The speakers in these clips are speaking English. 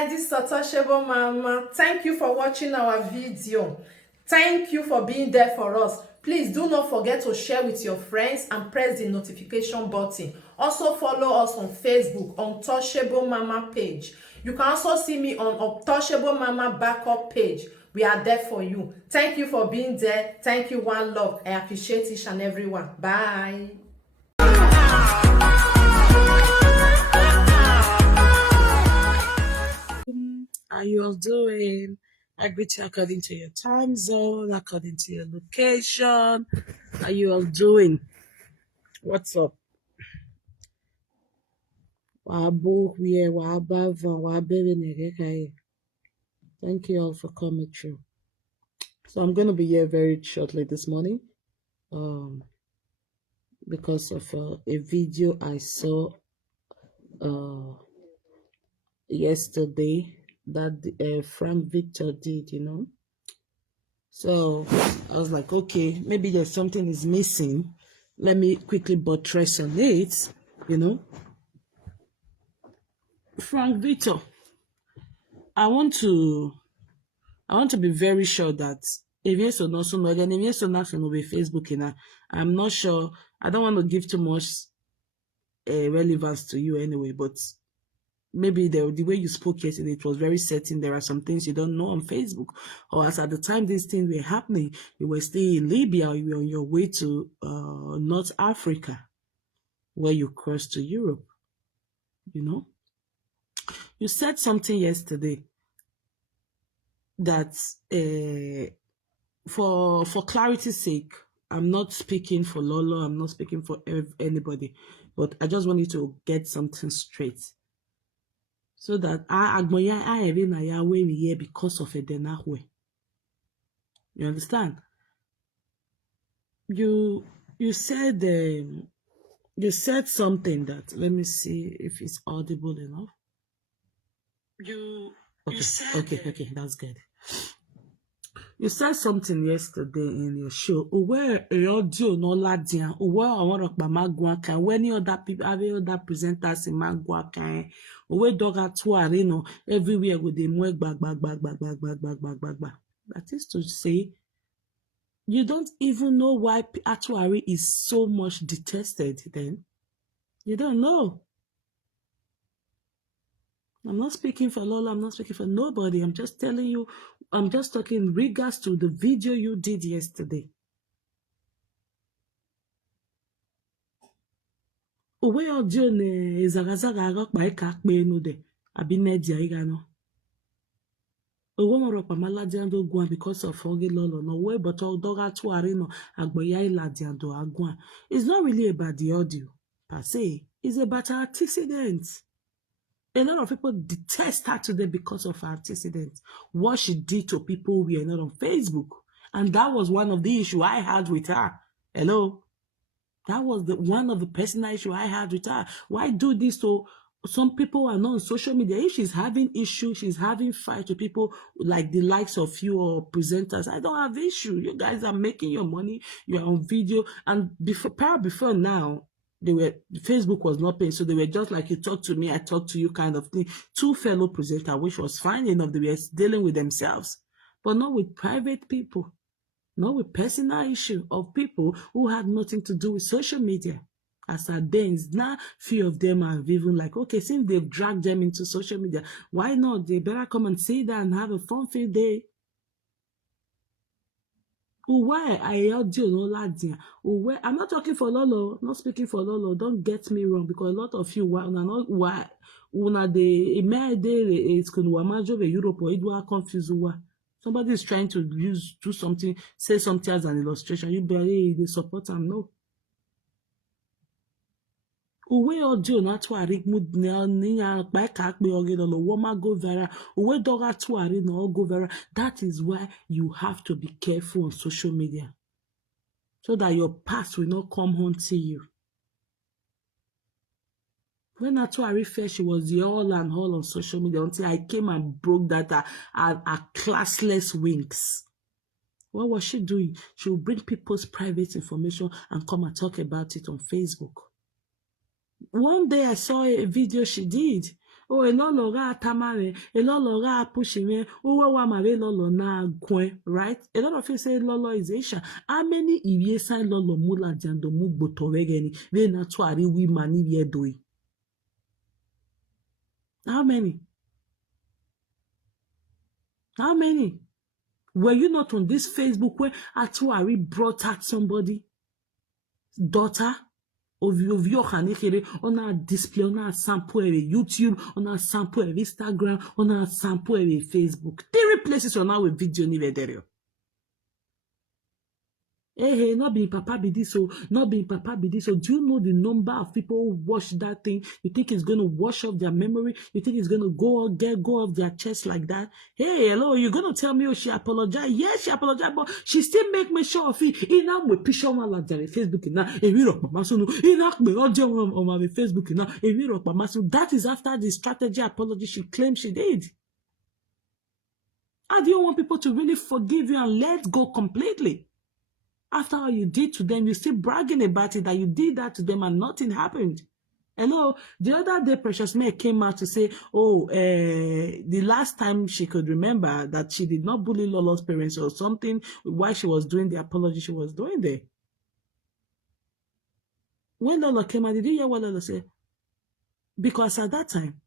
guys, this is Untouchable Mama. Thank you for watching our video. Thank you for being there for us. Please do not forget to share with your friends and press the notification button. Also follow us on Facebook, Untouchable Mama page. You can also see me on Untouchable Mama backup page. We are there for you. Thank you for being there. Thank you, one love. I appreciate each and everyone. Bye. How you all doing? I greet you according to your time zone, according to your location. How you all doing? What's up? Thank you all for coming through. So I'm gonna be here very shortly this morning, because of a video I saw yesterday that Frank Victor did, So I was like, okay, maybe there's something is missing. Let me quickly buttress on it, Frank Victor, I want to be very sure that if yes or no, so again, if yes or nothing will be Facebook, I'm not sure. I don't want to give too much relevance to you anyway, but maybe the way you spoke yesterday, it was very certain there are some things you don't know on Facebook. Or as at the time these things were happening, you were still in Libya, you were on your way to North Africa, where you crossed to Europe. You said something yesterday that for clarity's sake, I'm not speaking for Lolo, I'm not speaking for anybody, but I just want you to get something straight. So that I even here because of a denahwe. You understand? You said something that, let me see if it's audible enough. Okay, that's good. You said something yesterday in your show. Where audio no ladian, where I want to magwaka, when any other people, other presenters in magwaka, where dog everywhere with the mweg bag. That is to say, you don't even know why Atuari is so much detested. Then you don't know. I'm not speaking for Lola, I'm not speaking for nobody. I'm just telling you, I'm just talking in regards to the video you did yesterday. Uwe audio ne zagazaga agok ba ikakpe no de abinedia igano. Uwe moropa maladiando gwan because of Oge Lolo no way, but doga tuari no agboya iladiando agwan. It's not really about the audio per se. It's about her antecedents. A lot of people detest her today because of her antecedents. What she did to people we are not on Facebook. And that was one of the issues I had with her. Hello? That was one of the personal issues I had with her. Why do this to some people are not on social media? If she's having issues, she's having fight with people like the likes of you or presenters, I don't have issue. You guys are making your money. You're on video. And before now, Facebook was not paying, so they were just like, you talk to me, I talk to you kind of thing. Two fellow presenters, which was fine enough. They were dealing with themselves, but not with private people, not with personal issue of people who had nothing to do with social media. As at then, now few of them are even like, okay, since they've dragged them into social media, why not? They better come and sit down and have a fun-filled day. Why I audio no ladia? I'm not talking for Lolo, not speaking for Lolo. Don't get me wrong, because a lot of you why the day is going to Europe or it will confuse you. Somebody is trying to do something, say something as an illustration. You barely they support them, no. Uwe audio na tuari mood niya by kakbe ogedolo woma go viral. Uwe doga tuari no go viral. That is why you have to be careful on social media, so that your past will not come haunting you. When Atuari first, she was the all and all on social media until I came and broke that her classless wings. What was she doing? She would bring people's private information and come and talk about it on Facebook. One day I saw a video she did Oh, a lolo ga tamare, a lolo ga pushing, oh, wa mare lolo na gwen, right? A lot of you say lolo is Asia. How many iye sign lolo mula jando mu botoregeni, ve na tuari wi mani ye doi? How many? How many? Were you not on this Facebook where Atuari brought out somebody, daughter of your Hanekere, on a display, on a sample of YouTube, on a sample of Instagram, on a sample of Facebook? 3 places on our video ni vedere. Hey, not being Papa be this, so not being Papa be this. So do you know the number of people who watch that thing? You think it's going to wash off their memory? You think it's going to go off their chest like that? Hey, hello, you're going to tell me, oh, she apologized? Yes, she apologized, but she still make me sure of it. In a way, picture one like that, Facebook now. If you rock my so in a way, on my Facebook now. If you rock my so that is after the strategy apology she claimed she did. How do you want people to really forgive you and let go completely? After all you did to them, you're still bragging about it, that you did that to them and nothing happened. Hello, the other day, Precious May came out to say, oh, the last time she could remember that she did not bully Lolo's parents or something while she was doing the apology she was doing there. When Lolo came out, did you hear what Lolo said? Because at that time,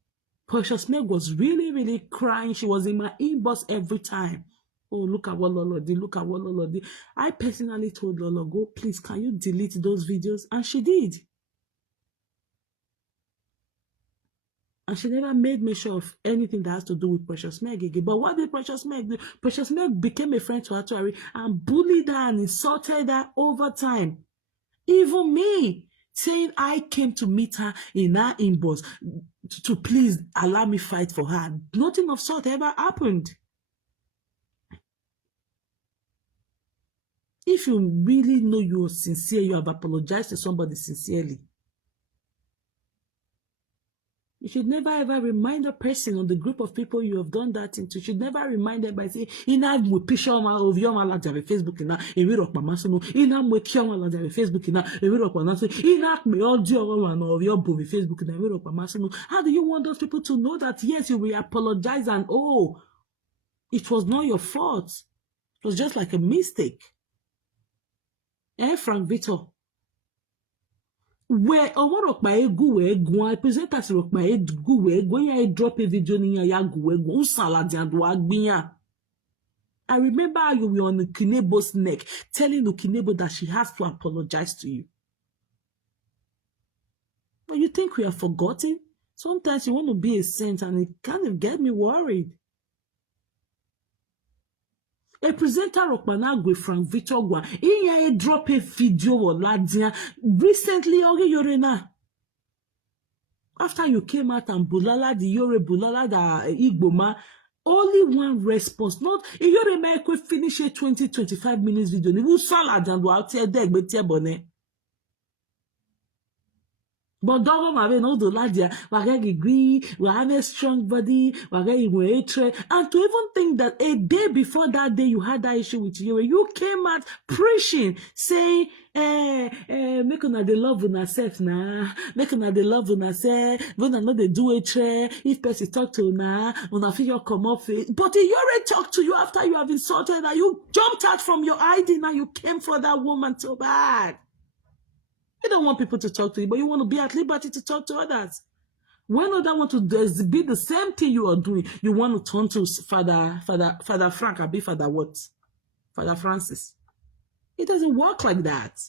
Precious May was really, really crying. She was in my inbox every time. Oh, look at what Lolo did. Look at what Lolo did. I personally told Lolo, go, please, can you delete those videos? And she did. And she never made mention of anything that has to do with Precious Meg again. But what did Precious Meg do? Precious Meg became a friend to Atuari and bullied her and insulted her over time. Even me, saying I came to meet her in her inbox to please allow me fight for her. Nothing of sort ever happened. If you really know you're sincere, you have apologized to somebody sincerely, you should never ever remind a person on the group of people you have done that into. You should never remind them by saying, "Ina mo picture of your man like Facebook na ewi rock mama so no. Ina mo kia man like Facebook na ewi rock mama so. Ina me audio man of your boy Facebook na ewi rock mama so no." How do you want those people to know that yes, you will apologize and oh, it was not your fault. It was just like a mistake. Frank Victor. Where rock my egu I present as rock my egu when I drop a video in ya gu salad and wagbinya. I remember how you were on the Kinebo's neck telling the Kinebo that she has to apologize to you. But you think we have forgotten? Sometimes you want to be a saint and it kind of get me worried. A presenter of Managwe Frank Victor Gwa, he drop a video or Ladia recently Yorena. After you came out and bulala the Yore bulala the Igboma, only one response. Not Yore make we finish a 20-25 minutes video. Ni who salad and out here dead but bonnet. But don't have no do ladia, wage agree, we have a strong body, wage and to even think that a day before that day you had that issue with you came out preaching, saying, make una the love una self na, make una the love una self, when I know they do it, if person talk to una feel come off it. But he already talked to you after you have insulted her, you jumped out from your ID now you came for that woman so bad. You don't want people to talk to you, but you want to be at liberty to talk to others. When others want to be the same thing you are doing, you want to turn to Father Frank, or be Father what? Father Francis. It doesn't work like that.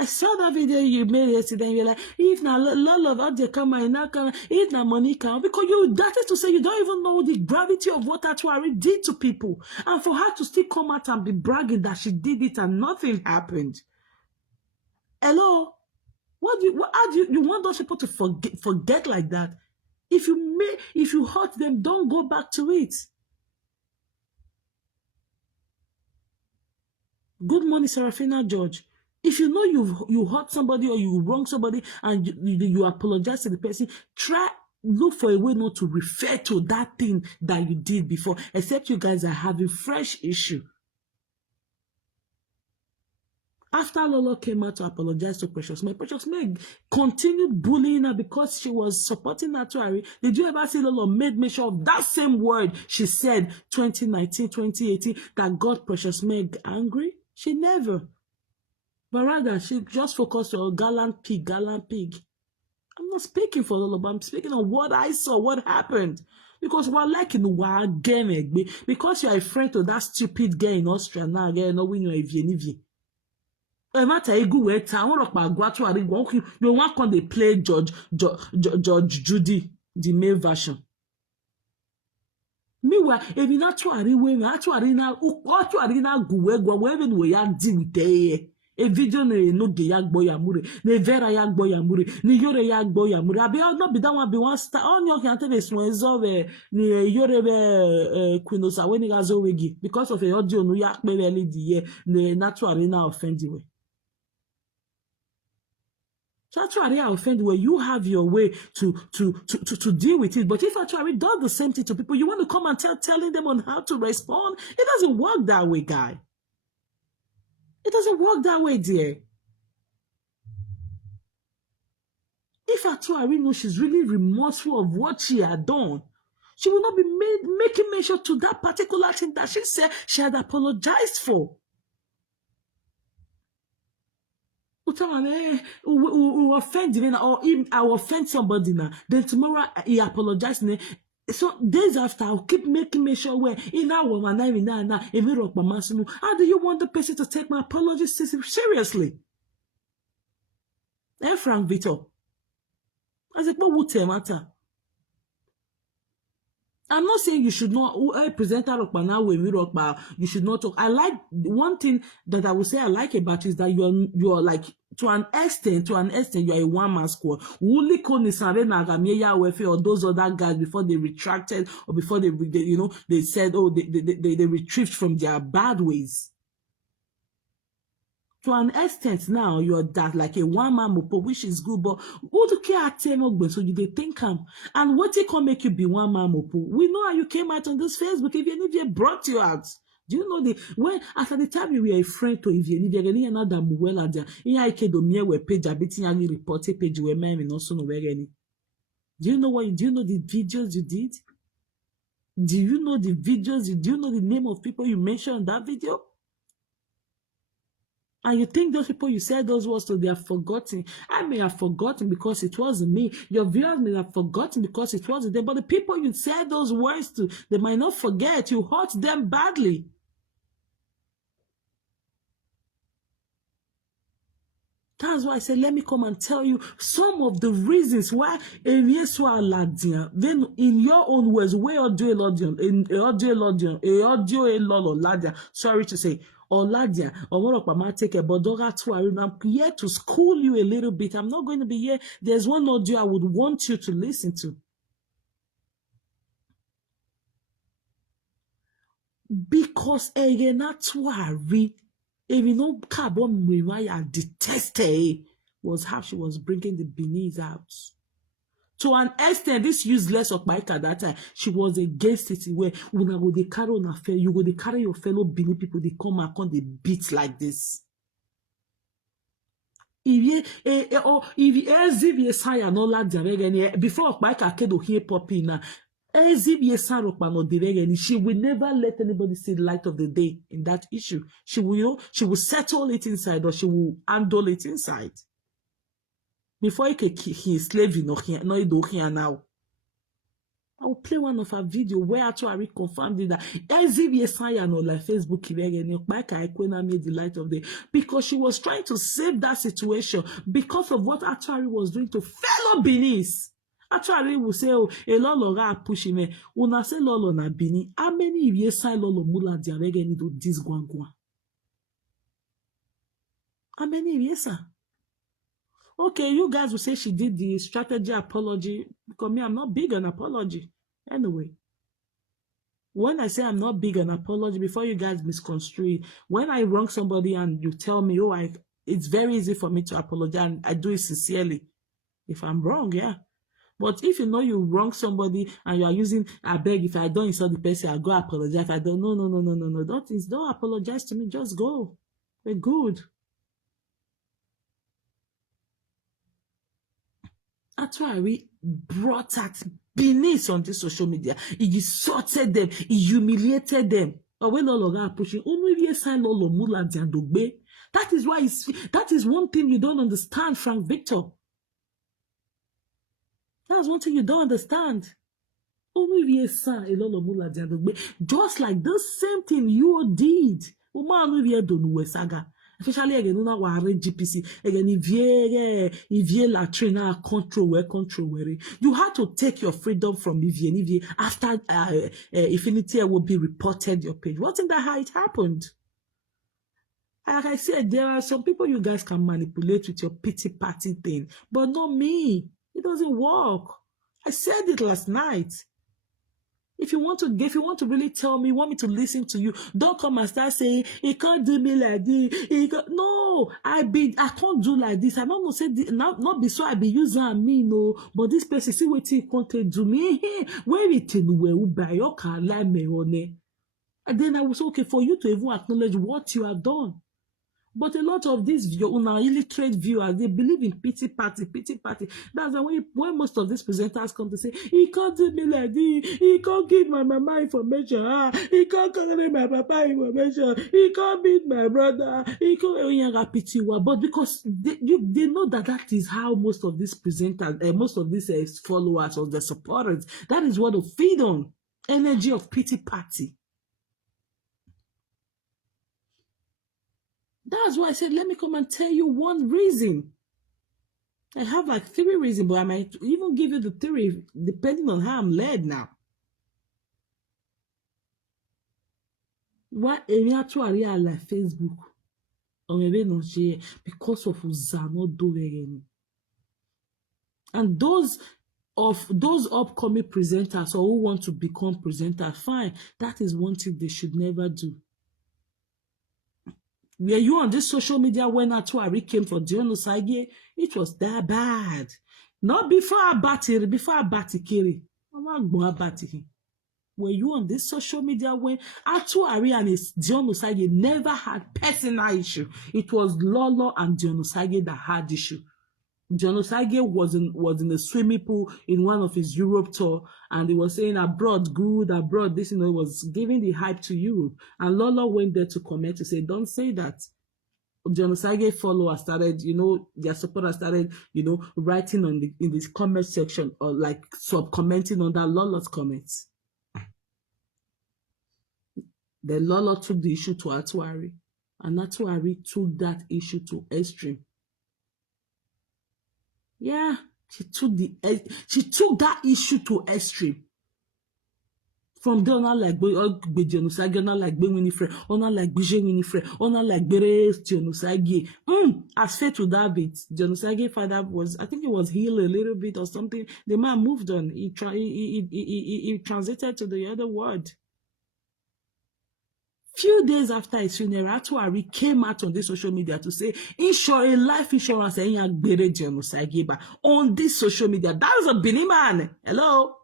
I saw that video you made yesterday, and you're like, if now love out there come and not come, if now money come, because that is to say you don't even know the gravity of what Atuari did to people. And for her to still come out and be bragging that she did it and nothing happened. Hello? How do you want those people to forget like that? If you hurt them, don't go back to it. Good morning, Serafina George. If you know you hurt somebody or you wrong somebody and you apologize to the person, look for a way not to refer to that thing that you did before, except you guys are having fresh issue. After Lolo came out to apologize to Precious May continued bullying her because she was supporting Atuari. Did you ever see Lolo made mention of that same word she said 2019, 2018 that got Precious May angry? She never. But rather, she just focused on gallant pig, gallant pig. I'm not speaking for Lolo, but I'm speaking on what I saw, what happened. Because we're like in one game, because you're a friend to that stupid girl in Austria now, girl, no when you're a Viennivi. No matter a good way, I want to go to a you want to they play George Judy, the male version. Meanwhile, if you not to a rewe, not to arena go wherever we are deal with the a video no de yak boy amure, ne vera yak boy amure, ni yore yak boy amure. Abi not be that one be one star. On your can't tell this one is over ni yore be quinosa when he has wegi because of a audio no yak be really the ne natural arena offend way. Actually, I offend where you have your way to deal with it. But if actually does the same thing to people, you want to come and telling them on how to respond. It doesn't work that way, guy. It doesn't work that way, dear. If actually knows she's really remorseful of what she had done, she will not be making mention to that particular thing that she said she had apologized for. We offend him, or I will offend somebody now. Then tomorrow he apologized. So days after, I'll keep making me sure where in our woman, how do you want the person to take my apology seriously? Frank Vito, I said, what would matter? I'm not saying you should not present you should not talk. I like one thing that I would say I like about you is that you're like to an extent you're a one-man squad. Wuli or those other guys before they retracted or before they said they retrieved from their bad ways. To an extent now, you're that like a one-man mopo, which is good, but who do care at so you they think and what it can make you be one-man mopo? We know how you came out on this Facebook. If you brought you out. Do you know when after the time you were a friend to if you need another muwela there, I do me page a bit in report page where men also know where any. Do you know the videos you did? Do you know the videos? Do you know the name of people you mentioned in that video? And you think those people you said those words to, they have forgotten. I may have forgotten because it wasn't me. Your viewers may have forgotten because it wasn't them. But the people you said those words to, they might not forget. You hurt them badly. That's why I said, let me come and tell you some of the reasons why then in your own words, sorry to say, Oladia, or take a bodoga to I'm here to school you a little bit. I'm not going to be here. There's one audio I would want you to listen to. Because carbon I detested was how she was bringing the beanies out. To an extent, this useless of Mike at that time, she was against it where when I go they carry on affair, you go they carry your fellow Benin people, they come and come they beat like this. If you say no lad before Mike Akedo hear popping now. She will never let anybody see the light of the day in that issue. She will settle it inside or she will handle it inside. Before he is slave, no here now. I will play one of her video where actually confirmed that like Facebook made the light of the day because she was trying to save that situation because of what actually was doing to fellow Benis. Actually, we say, oh, a lolo push me. Una say lolo na Bini. How many of you say lolo mula diarege ni do this guangua? How many of you say? Okay, you guys will say she did the strategy apology because me, I'm not big on apology. Anyway, when I say I'm not big on apology, before you guys misconstrue it, when I wrong somebody and you tell me, oh, it's very easy for me to apologize and I do it sincerely. If I'm wrong, yeah. But if you know you wrong somebody and you are using, I beg, if I don't insult the person, I go apologize. I don't, no. Don't apologize to me. Just go. We're good. Atuari brought out Beatrice on this social media. He insulted them. He humiliated them. But when all of that pushing, that is why that is one thing you don't understand, Frank Victor. That's one thing you don't understand. Just like the same thing you did. Especially again, now we GPC again. If you latrina control. You had to take your freedom from Ivie after Infinity will be reported your page. Wasn't that how it happened? Like I said, there are some people you guys can manipulate with your pity party thing, but not me. It doesn't work. I said it last night. If you want to really tell me, want me to listen to you, don't come and start saying, he can't do me like this. No, I can't do like this. I don't know, say, not be so I be using me, no, but this person, see what he can't do me. Where it will buy your car, like me on it. And then I was okay for you to even acknowledge what you have done. But a lot of these illiterate viewers, they believe in pity party. That's why when most of these presenters come to say, he can't do me like this, he can't give my mama information, he can't carry my papa information, he can't beat my brother, he can't pity. But because they know that is how most of these presenters, most of these followers or the supporters, that is what they feed on. Energy of pity party. That's why I said, let me come and tell you one reason. I have like 3 reasons, but I might even give you the 3 depending on how I'm led now. Why Atuari are like Facebook? Or maybe not share because of Uzano doing. And those upcoming presenters or who want to become presenters, fine. That is one thing they should never do. Were you on this social media when Atuari came for Dion Osage? It was that bad. Not before Abatikiri. Were you on this social media when Atuari and Dion Osage never had personal issue? It was Lolo and Dion Osage that had issue. Dion Osage was in a swimming pool in one of his Europe tour, and he was saying abroad, good, abroad, this, was giving the hype to Europe. And Lolo went there to comment to say, don't say that. Dion Osage followers started, their supporters started, writing in this comment section or like commenting on that Lolo's comments. Then Lolo took the issue to Atuari, and Atuari took that issue to extreme. Yeah, she took that issue to extreme. From there, not like Jonusage, not like Winifred, or not like Bije Winifred, or not like Bere Jonusage. As fate to that bit, Jonusage father was, I think he was healed a little bit or something. The man moved on. He transited to the other world. Few days after his funeral, Atuari came out on this social media to say, insure a life insurance on this social media. That is a Benin man. Hello?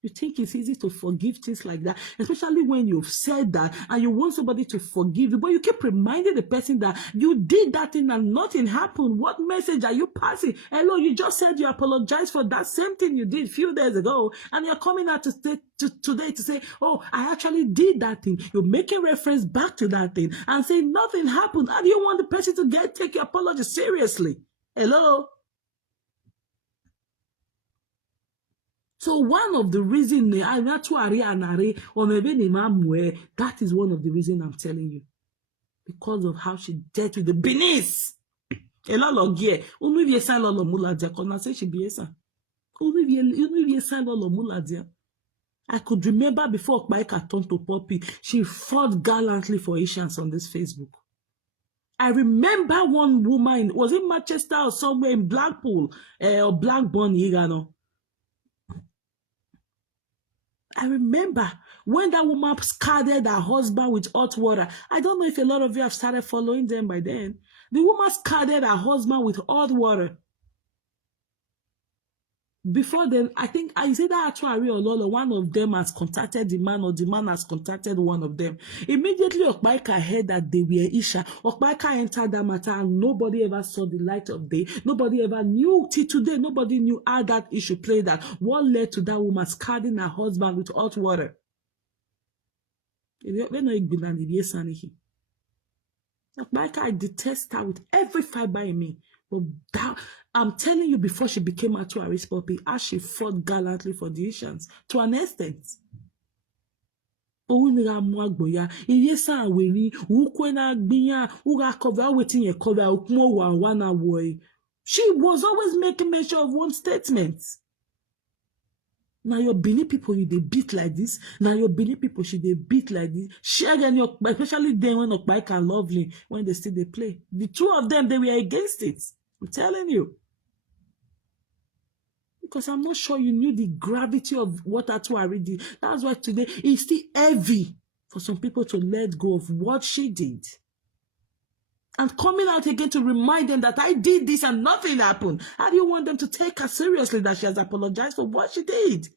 You think it's easy to forgive things like that, especially when you've said that and you want somebody to forgive you, but you keep reminding the person that you did that thing and nothing happened. What message are you passing? Hello, you just said you apologized for that same thing you did a few days ago, and you're coming out today to say, oh, I actually did that thing. You're making reference back to that thing and saying nothing happened. How do you want the person to take your apology seriously? Hello? So one of the reasons that is one of the reasons I'm telling you. Because of how she dealt with the Beatrice. I could remember before Okpaika turned to Poppy, she fought gallantly for Asians on this Facebook. I remember one woman, was it Manchester or somewhere in Blackpool or Blackburn, Igano? I remember when that woman scalded her husband with hot water. I don't know if a lot of you have started following them by then. The woman scalded her husband with hot water. Before then, I think I said that Atuari or Lolo, one of them has contacted the man or the man has contacted one of them. Immediately, Okpaika heard that they were Isha. Okpaika entered that matter and nobody ever saw the light of day. Nobody ever knew, till today, nobody knew how that issue played out. What led to that woman scalding her husband with hot water? Okpaika, I detest her with every fiber in me. But that, I'm telling you, before she became Atuari's puppy, how she fought gallantly for the Asians to an extent. She was always making mention of one statement. Now your Benin people, you they beat like this. Now your Benin people, should they beat like this. Share them, especially then when Okpaika and Lovely, when they still they play. The two of them, they were against it. I'm telling you. Because I'm not sure you knew the gravity of what Atuari did. That's why today it's still heavy for some people to let go of what she did. And coming out again to remind them that I did this and nothing happened. How do you want them to take her seriously that she has apologized for what she did?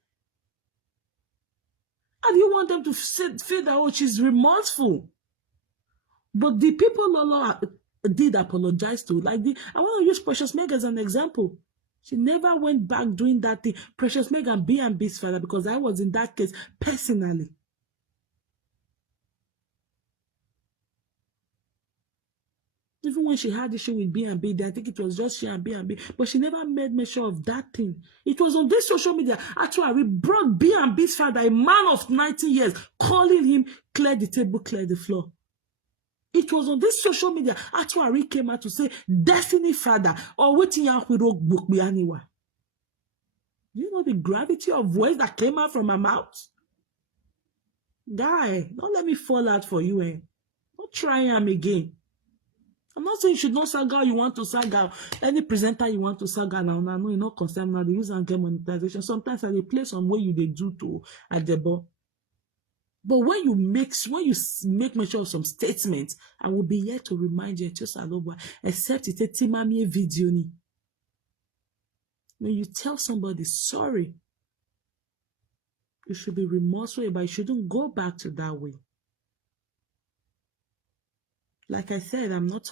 How do you want them to feel that, oh, she's remorseful? But the people Lolo did apologize to, like I want to use Precious Meg as an example. She never went back doing that thing. Precious Meg and B&B's father, because I was in that case personally. Even when she had issue with B&B, I think it was just she and B&B, but she never made mention of that thing. It was on this social media. Actually, we brought B&B's father, a man of 90 years, calling him, clear the table, clear the floor. It was on this social media. Actually, came out to say, Destiny father, or waiting out with book me anywhere. Do you know the gravity of words that came out from my mouth? Guy, don't let me fall out for you, eh? Don't try him again. I'm not saying you should not saga, you want to saga. Any presenter you want to saga now, no, you not concern now, they use and get monetization. Sometimes I play some way you they do to at the bar. But when you make mention of some statements, I will be here to remind you, just except it's a timami video ni. When you tell somebody sorry, you should be remorseful, but you shouldn't go back to that way. Like I said, I'm not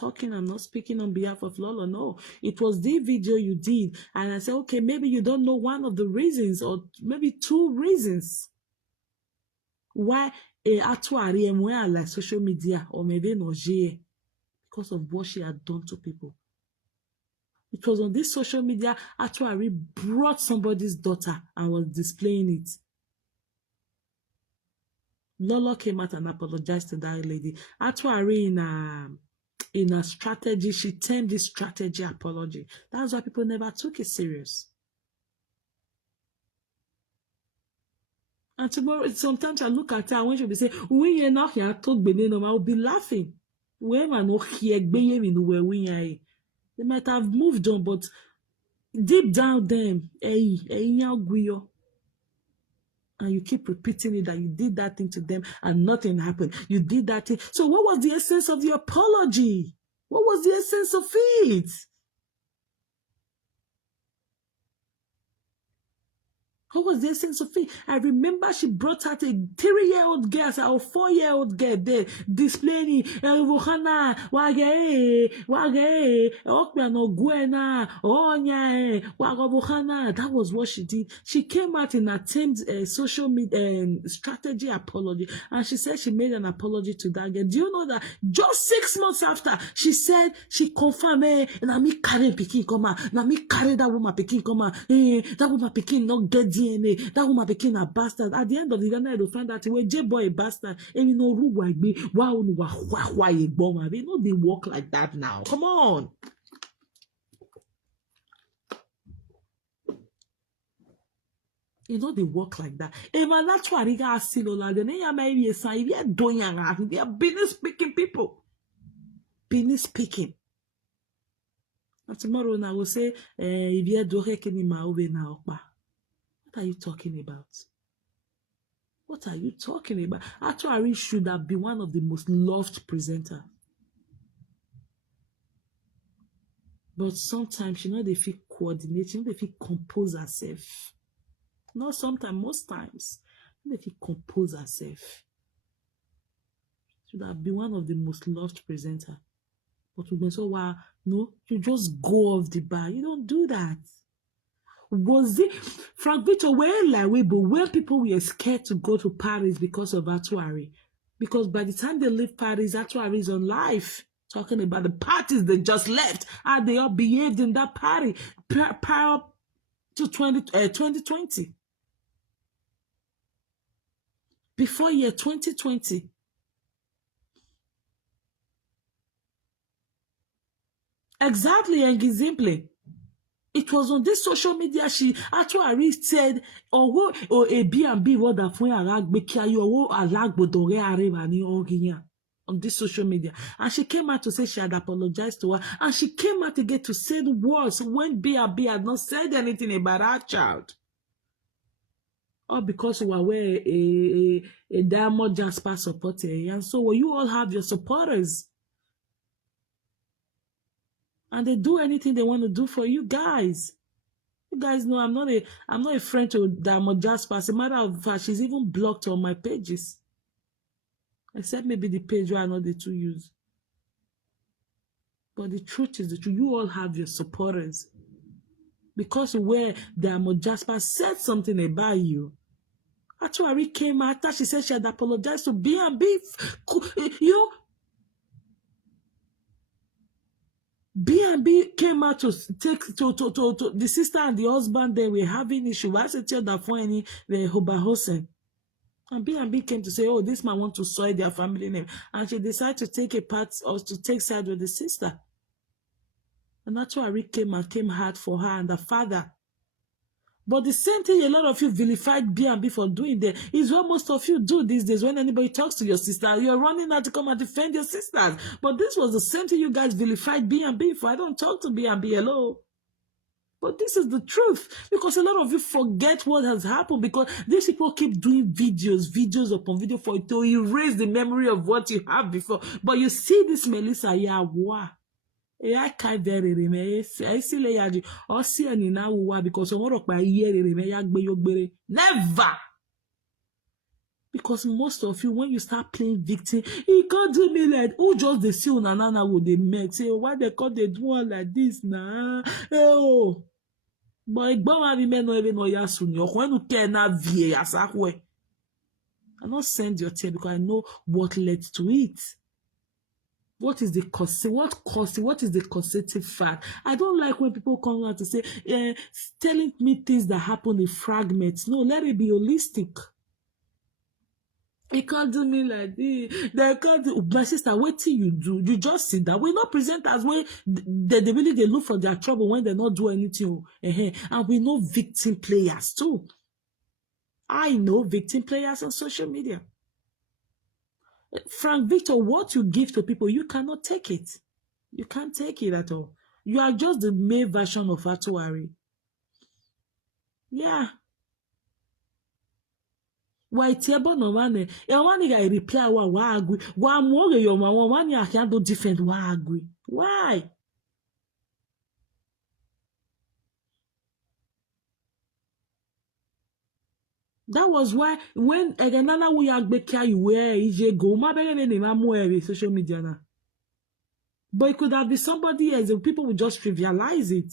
speaking on behalf of Lolo. No, it was the video you did. And I said, okay, maybe you don't know one of the reasons or maybe two reasons why Atuari and like social media or maybe no because of what she had done to people. It was on this social media, Atuari brought somebody's daughter and was displaying it. Lolo came out and apologized to that lady. Atuari in a strategy, she termed this strategy apology. That's why people never took it serious. And tomorrow, sometimes I look at her and when she'll be saying, when you're not here, I'll be laughing. They might have moved on, but deep down them, and you keep repeating it that you did that thing to them and nothing happened. You did that thing. So what was the essence of the apology? What was the essence of it? What was the essence of it? I remember she brought out a 3-year-old girl, or 4-year-old girl there, displaying Wuhana, Wage, Okpiano Guena, Onya, Wagabuhana. That was what she did. She came out and attempted a social media strategy apology, and she said she made an apology to that girl. Do you know that just 6 months after, she said she confirmed, na me carry pikin come out, na me carry that woman pikin come out, that woman pikin not get DNA, that woman became a bastard. At the end of the day, they'll find out when J-boy a bastard, and you know who will be why you bomb. You know they walk like that now. Come on. You know they walk like that. Even that's why they got silola. The name maybe a sign. They are doing they are business speaking people. Business speaking. And tomorrow I will say, if you are doing now. What are you talking about? What are you talking about? Atuari should have been one of the most loved presenters. But sometimes she know they feel coordinate, she know they feel compose herself. Not sometimes, most times. She know they feel compose herself. Should have been one of the most loved presenter. But we so wow, no, you just go off the bar. You don't do that. Was it Frank Victor where like we, but when people were scared to go to Paris because of Atuari? Because by the time they leave Paris, Atuari is on live. Talking about the parties they just left, how they all behaved in that party prior to 2020. Before year 2020. Exactly, and simply. It was on this social media she actually said, or a B&B what the phone alagbe kiayo or alagbodore areba ni oginya on this social media. And she came out to say she had apologized to her. And she came out again to say the words when B&B had not said anything about her child. All because we were a Diamond Jasper supporter. And so well, you all have your supporters. And they do anything they want to do for you guys. You guys know I'm not a friend to Diamond Jasper. As a matter of fact, she's even blocked on my pages. Except maybe the page where I know the two use. But the truth is the truth. You all have your supporters. Because where Diamond Jasper said something about you, Atuari came after she said she had apologized to B&B. You know, B&B came out to take to the sister and the husband. They were having issue. I said tell that for any Hoba Hossein. And B&B came to say, oh, this man want to soil their family name. And she decided to take a part or to take side with the sister. And that's why Rick came and came hard for her and the father. But the same thing a lot of you vilified B&B for doing there is what most of you do these days. When anybody talks to your sister, you're running out to come and defend your sisters. But this was the same thing you guys vilified B&B for. I don't talk to B&B, hello. But this is the truth. Because a lot of you forget what has happened. Because these people keep doing videos upon video for it to erase the memory of what you have before. But you see this Melissa, yeah, wow. I can't very remember. I see Leyaji or see any now because I'm not by year never. Because most of you, when you start playing victim, he can't do me like who just the see Nana would they make say why they call they do one like this nah. Oh, but I no even know yasun your when you can na vie asakwe. I not send your tear because I know what led to it. What is the what is the causative fact? I don't like when people come out to say, telling me things that happen in fragments. No, let it be holistic. You can't do me like this. They can't do, my sister, what till you do? You just sit down. We not present as when they really they look for their trouble when they not do anything. And we know victim players too. I know victim players on social media. Frank Victor, what you give to people, you cannot take it. You can't take it at all. You are just the male version of Atuari. Yeah. Why table no man? Ya one guy reply wa agree. Wa more your man one ya can do different wa agree. Why? That was why when Eganana we agbekia you where ije go ma bere ne ma mo social media na. But it could have been somebody else and people would just trivialize it.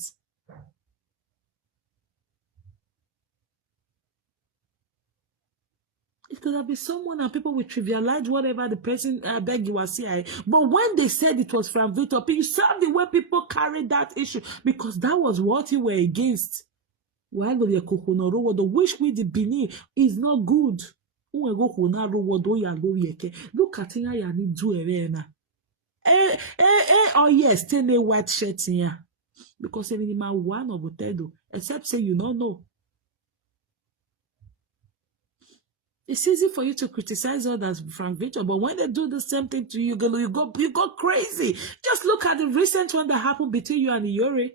It could have been someone and people would trivialize whatever the person beg you was saying. But when they said it was from Victor, you saw the way people carried that issue because that was what you were against. While the which we the Benin is not good. Look at ya need do arena. Oh yes, still a white shirt here. Because any man one of Otedo, except say you don't know. It's easy for you to criticize others, Frank Victor, but when they do the same thing to you, you go crazy. Just look at the recent one that happened between you and Iyore.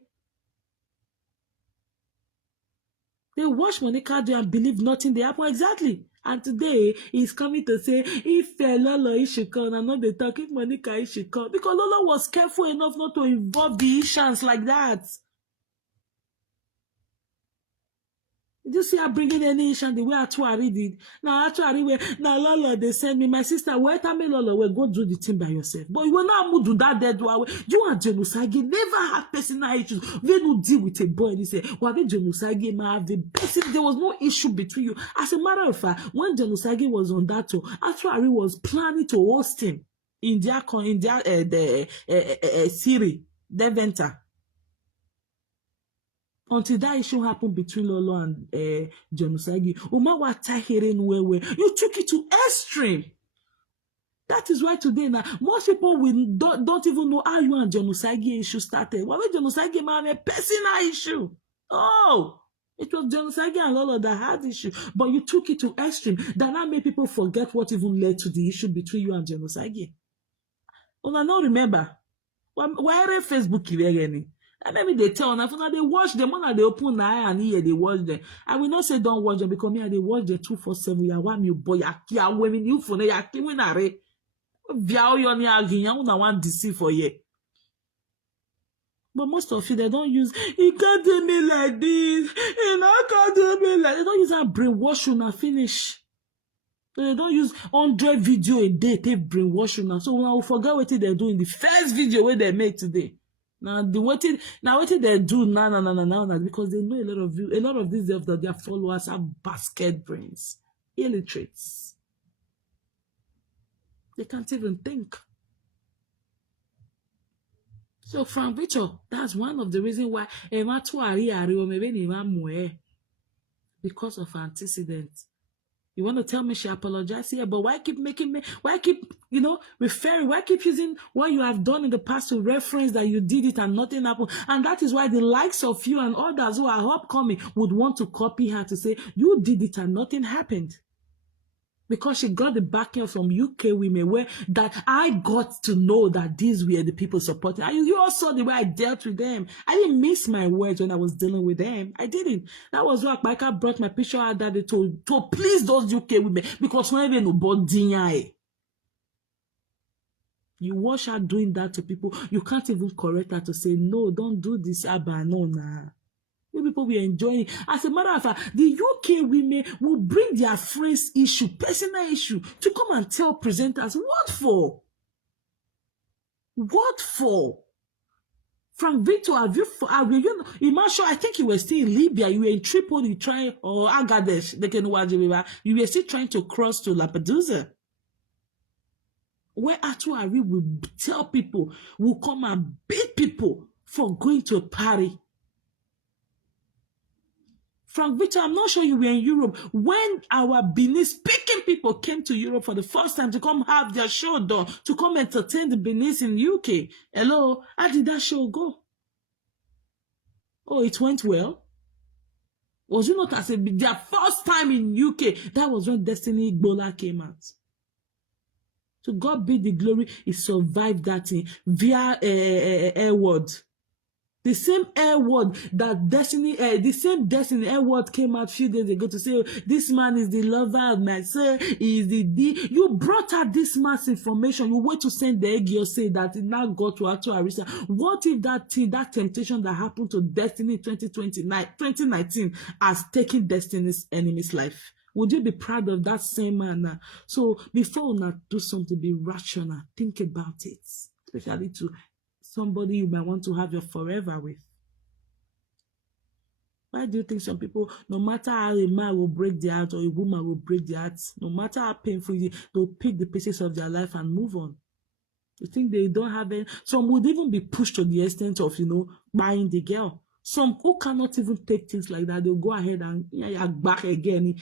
They watch Monica do and believe nothing they happen exactly. And today he's coming to say if Lolo should come, and not they talk if Monica should come, because Lolo was careful enough not to involve the Ishans like that. Did you see her bringing any Ishan the way Atuari did? Now Atuari, now Lolo they send me, my sister, where tell me Lolo, well, go do the thing by yourself. But you will not move to that dead way. You and Jenusagi never had personal issues. They don't deal with a boy and he say, well, the Jenusagi might have the person. There was no issue between you. As a matter of fact, when Jenusagi was on that tour, Atuari was planning to host him in their Siri, Deventer. Until that issue happened between Lolo and Jenusagi, you took it to extreme. That is why today now most people don't even know how you and Jenusagi issue started. Why would Jenusagi have a personal issue? Oh, it was Jenusagi and Lolo that had issue, but you took it to extreme. That now made people forget what even led to the issue between you and Jenusagi. Oh, I don't remember. Why are Facebook again? And maybe they tell now they watch them when they open the eye and ear, they watch them. I will not say don't watch them because me they watch them 247. Ya want me boy ya women you for ya kimi na re. Via you ni agin ya una want deceive for ye. But most of you they don't use you can't do me like this. You can't do me like they don't use that brainwash you now finish. So they don't use 100 video a day to brainwash you now. So when I will forget what they do in the first video where they make today. Now what they do now because they know a lot of these that their followers have basket brains, illiterates. They can't even think. So Frank Victor, that's one of the reasons why because of antecedents. You want to tell me she apologized here, but why keep referring, why keep using what you have done in the past to reference that you did it and nothing happened? And that is why the likes of you and others who are upcoming would want to copy her to say, you did it and nothing happened. Because she got the backing from UK women where that I got to know that these were the people supporting. You all saw the way I dealt with them. I didn't miss my words when I was dealing with them. I didn't. That was why Micah brought my picture out that day to please those UK women. Because when they know about DNA, you watch her doing that to people, you can't even correct her to say, no, don't do this, Abba, no, nah. You people will enjoy it. As a matter of fact, the UK women will bring their friends' issue, personal issue, to come and tell presenters. What for? What for? Frank Victor, you not sure? I think you were still in Libya. You were in Tripoli trying, or Agadesh, you were still trying to cross to Lampedusa. Where Atuari will tell people, will come and beat people for going to a party. Frank Victor, I'm not sure you were in Europe when our Benin speaking people came to Europe for the first time to come have their show done, to come entertain the Benis in UK. Hello, how did that show go? Oh, it went well. Was it not as their first time in UK? That was when Destiny Igbola came out. So God be the glory, he survived that thing via Airword. The same Airword that the same Destiny Airword came out a few days ago to say, oh, this man is the lover of my soul, he is the D. You brought out this mass information. You wait to send the egg, you say that it now got to Arisa. What if that temptation that happened to Destiny 2019 has taken Destiny's enemy's life? Would you be proud of that same man? So before you do something, be rational. Think about it, especially to somebody you might want to have your forever with. Why do you think some people, no matter how a man will break their heart or a woman will break their heart, no matter how painful it is, they'll pick the pieces of their life and move on? You think they don't have any? Some would even be pushed to the extent of, buying the girl. Some who cannot even take things like that, they'll go ahead and back again.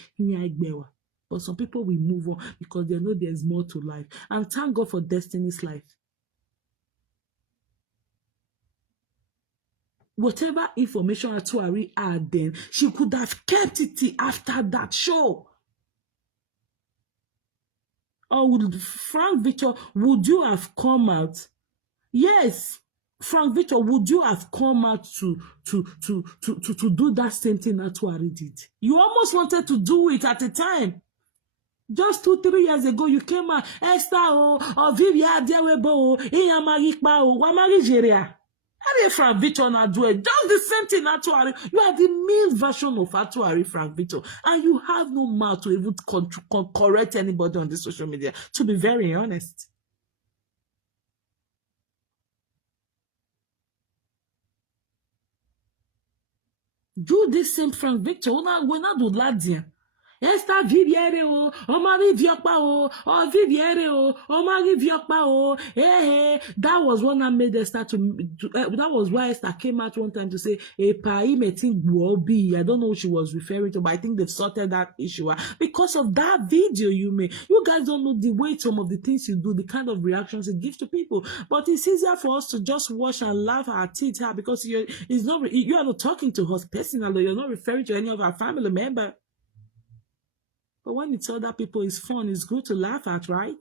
But some people will move on because they know there's more to life. And thank God for Destiny's life. Whatever information Atuari had then, she could have kept it after that show. Or would Frank Victor, would you have come out? Yes, Frank Victor, would you have come out to do that same thing Atuari did? You almost wanted to do it at the time. Just 2-3 years ago, you came out, Esther, or Vivian Dewebo, Iyamarikpa, Wamarigeria. How do Frank Victor not do it? Just the same thing, Atuari. You are the male version of Atuari Frank Victor, and you have no mouth to even correct anybody on the social media, to be very honest. Do this same Frank Victor, we're not do Ladia. Esther Viviere o, Omari Viokpa o Viviere o, Omari Viokpa o, that was when I made Esther that was why Esther came out one time to say, I don't know what she was referring to, but I think they've sorted that issue out. Because of that video you made. You guys don't know the way some of the things you do, the kind of reactions you give to people. But it's easier for us to just watch and laugh at it because you are not talking to us personally, you're not referring to any of our family members. But when it's other people, it's fun, it's good to laugh at, right?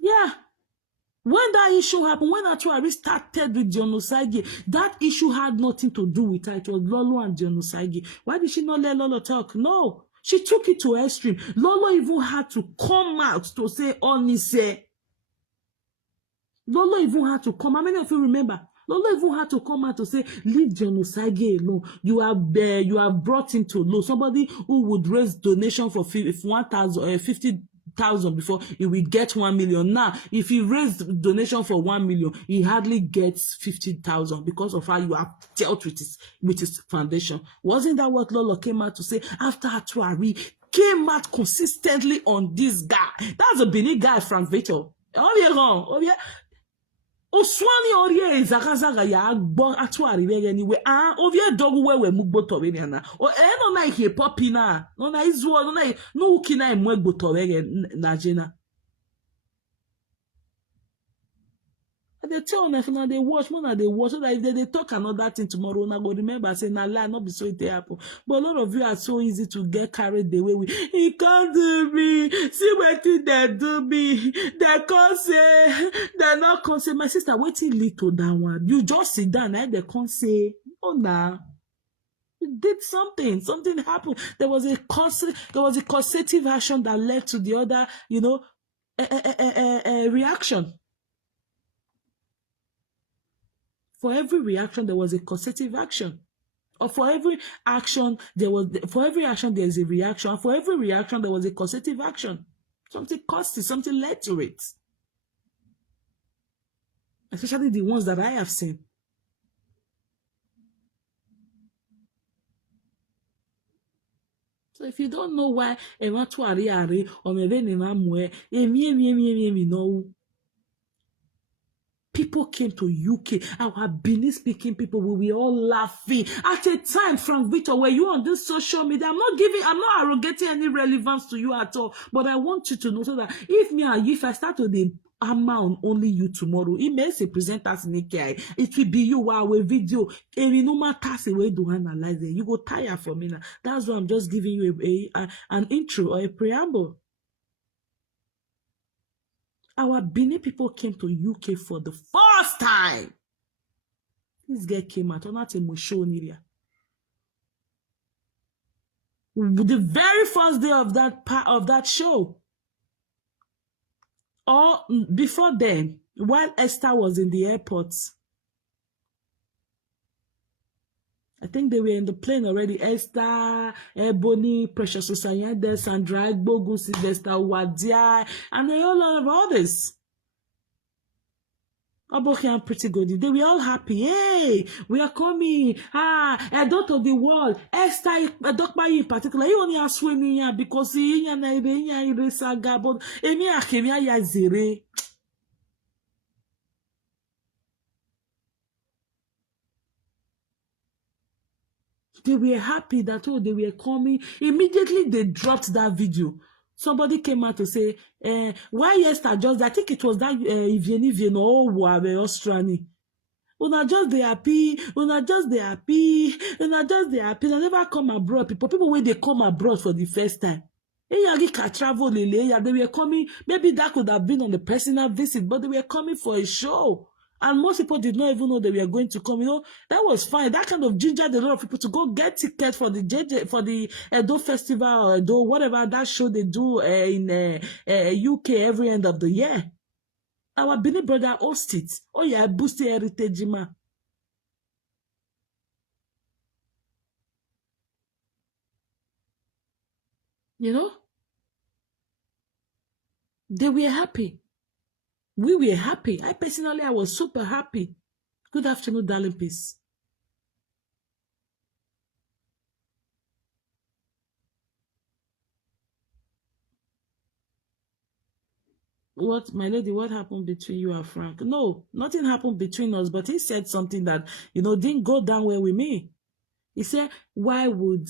Yeah. When that issue happened, when Atuari started with Dionosagi, that issue had nothing to do with her. It was Lolo and Dionosagi. Why did she not let Lolo talk? No. She took it to extreme. Lolo even had to come out to say, Onise. Lolo even had to come. How many of you remember? Lolo even had to come out to say, leave Dionosagi alone. You have brought him to low. Somebody who would raise donation for 50,000 before he will get 1 million. Now, if he raised donation for 1 million, he hardly gets 50,000 because of how you have dealt with his foundation. Wasn't that what Lolo came out to say after Atuari came out consistently on this guy? That's a Benin guy, Frank Victor. Oh yeah. Oswani orie zagazaga ya gbo Atuari we anyway. Ovie dogu we mugbo to we na. O no na ihe popi na. No na izuo no na no uki na emwe to we na jena. They tell them now they watch, more they watch, so that if they talk another thing tomorrow, now go remember say na lie, not be so it happen. But a lot of you are so easy to get carried away with. He can't do me. See what they do me. They can't say. They not can't say. My sister, waiting little that one. You just sit down and they can't say. Oh nah. You did something. Something happened. There was a causative action that led to the other, reaction. For every reaction, there was a causative action. Or for every action, there is a reaction. And for every reaction, there was a causative action. Something caused it, something led to it. Especially the ones that I have seen. So if you don't know why Atuari or no. People came to UK, our Benin speaking people, we were all laughing. At a time, Frank Victor, were you on this social media? I'm not arrogating any relevance to you at all. But I want you to know so that if I start with the hammer on only you tomorrow, it may say present as Nikkei. It will be you while we video. No matter the way to analyze it, you go tire for me now. That's why I'm just giving you an intro or a preamble. Our Benin people came to UK for the first time. This girl came out on that emotion area. The very first day of that show. Or before then, while Esther was in the airport. I think they were in the plane already. Esther, Ebony, Precious Osayede, Sandra Igbogu, Sylvester Wadia, and a whole lot of others. Abokian Pretty Goody. They were all happy. Hey, we are coming. A dot of the world. Esther, a dot by in particular. He only has swimming because he is a saga, but Emi Akemia Yazire. They were happy that they were coming. Immediately they dropped that video. Somebody came out to say, why Esther just, I think it was that Ivien or Australian. Una just they happy. They never come abroad. People when they come abroad for the first time. They were coming, maybe that could have been on a personal visit, but they were coming for a show. And most people did not even know they were going to come. You know, that was fine. That kind of gingered a lot of people to go get tickets for the for the Edo Festival or Edo, whatever that show they do in UK every end of the year. Our Benin brother host it. Oh yeah, boost the heritage, ma. You know, they were happy. We were happy. I personally, I was super happy. Good afternoon, darling, peace. What, my lady, what happened between you and Frank? No, nothing happened between us, but he said something that, didn't go down well with me. He said, why would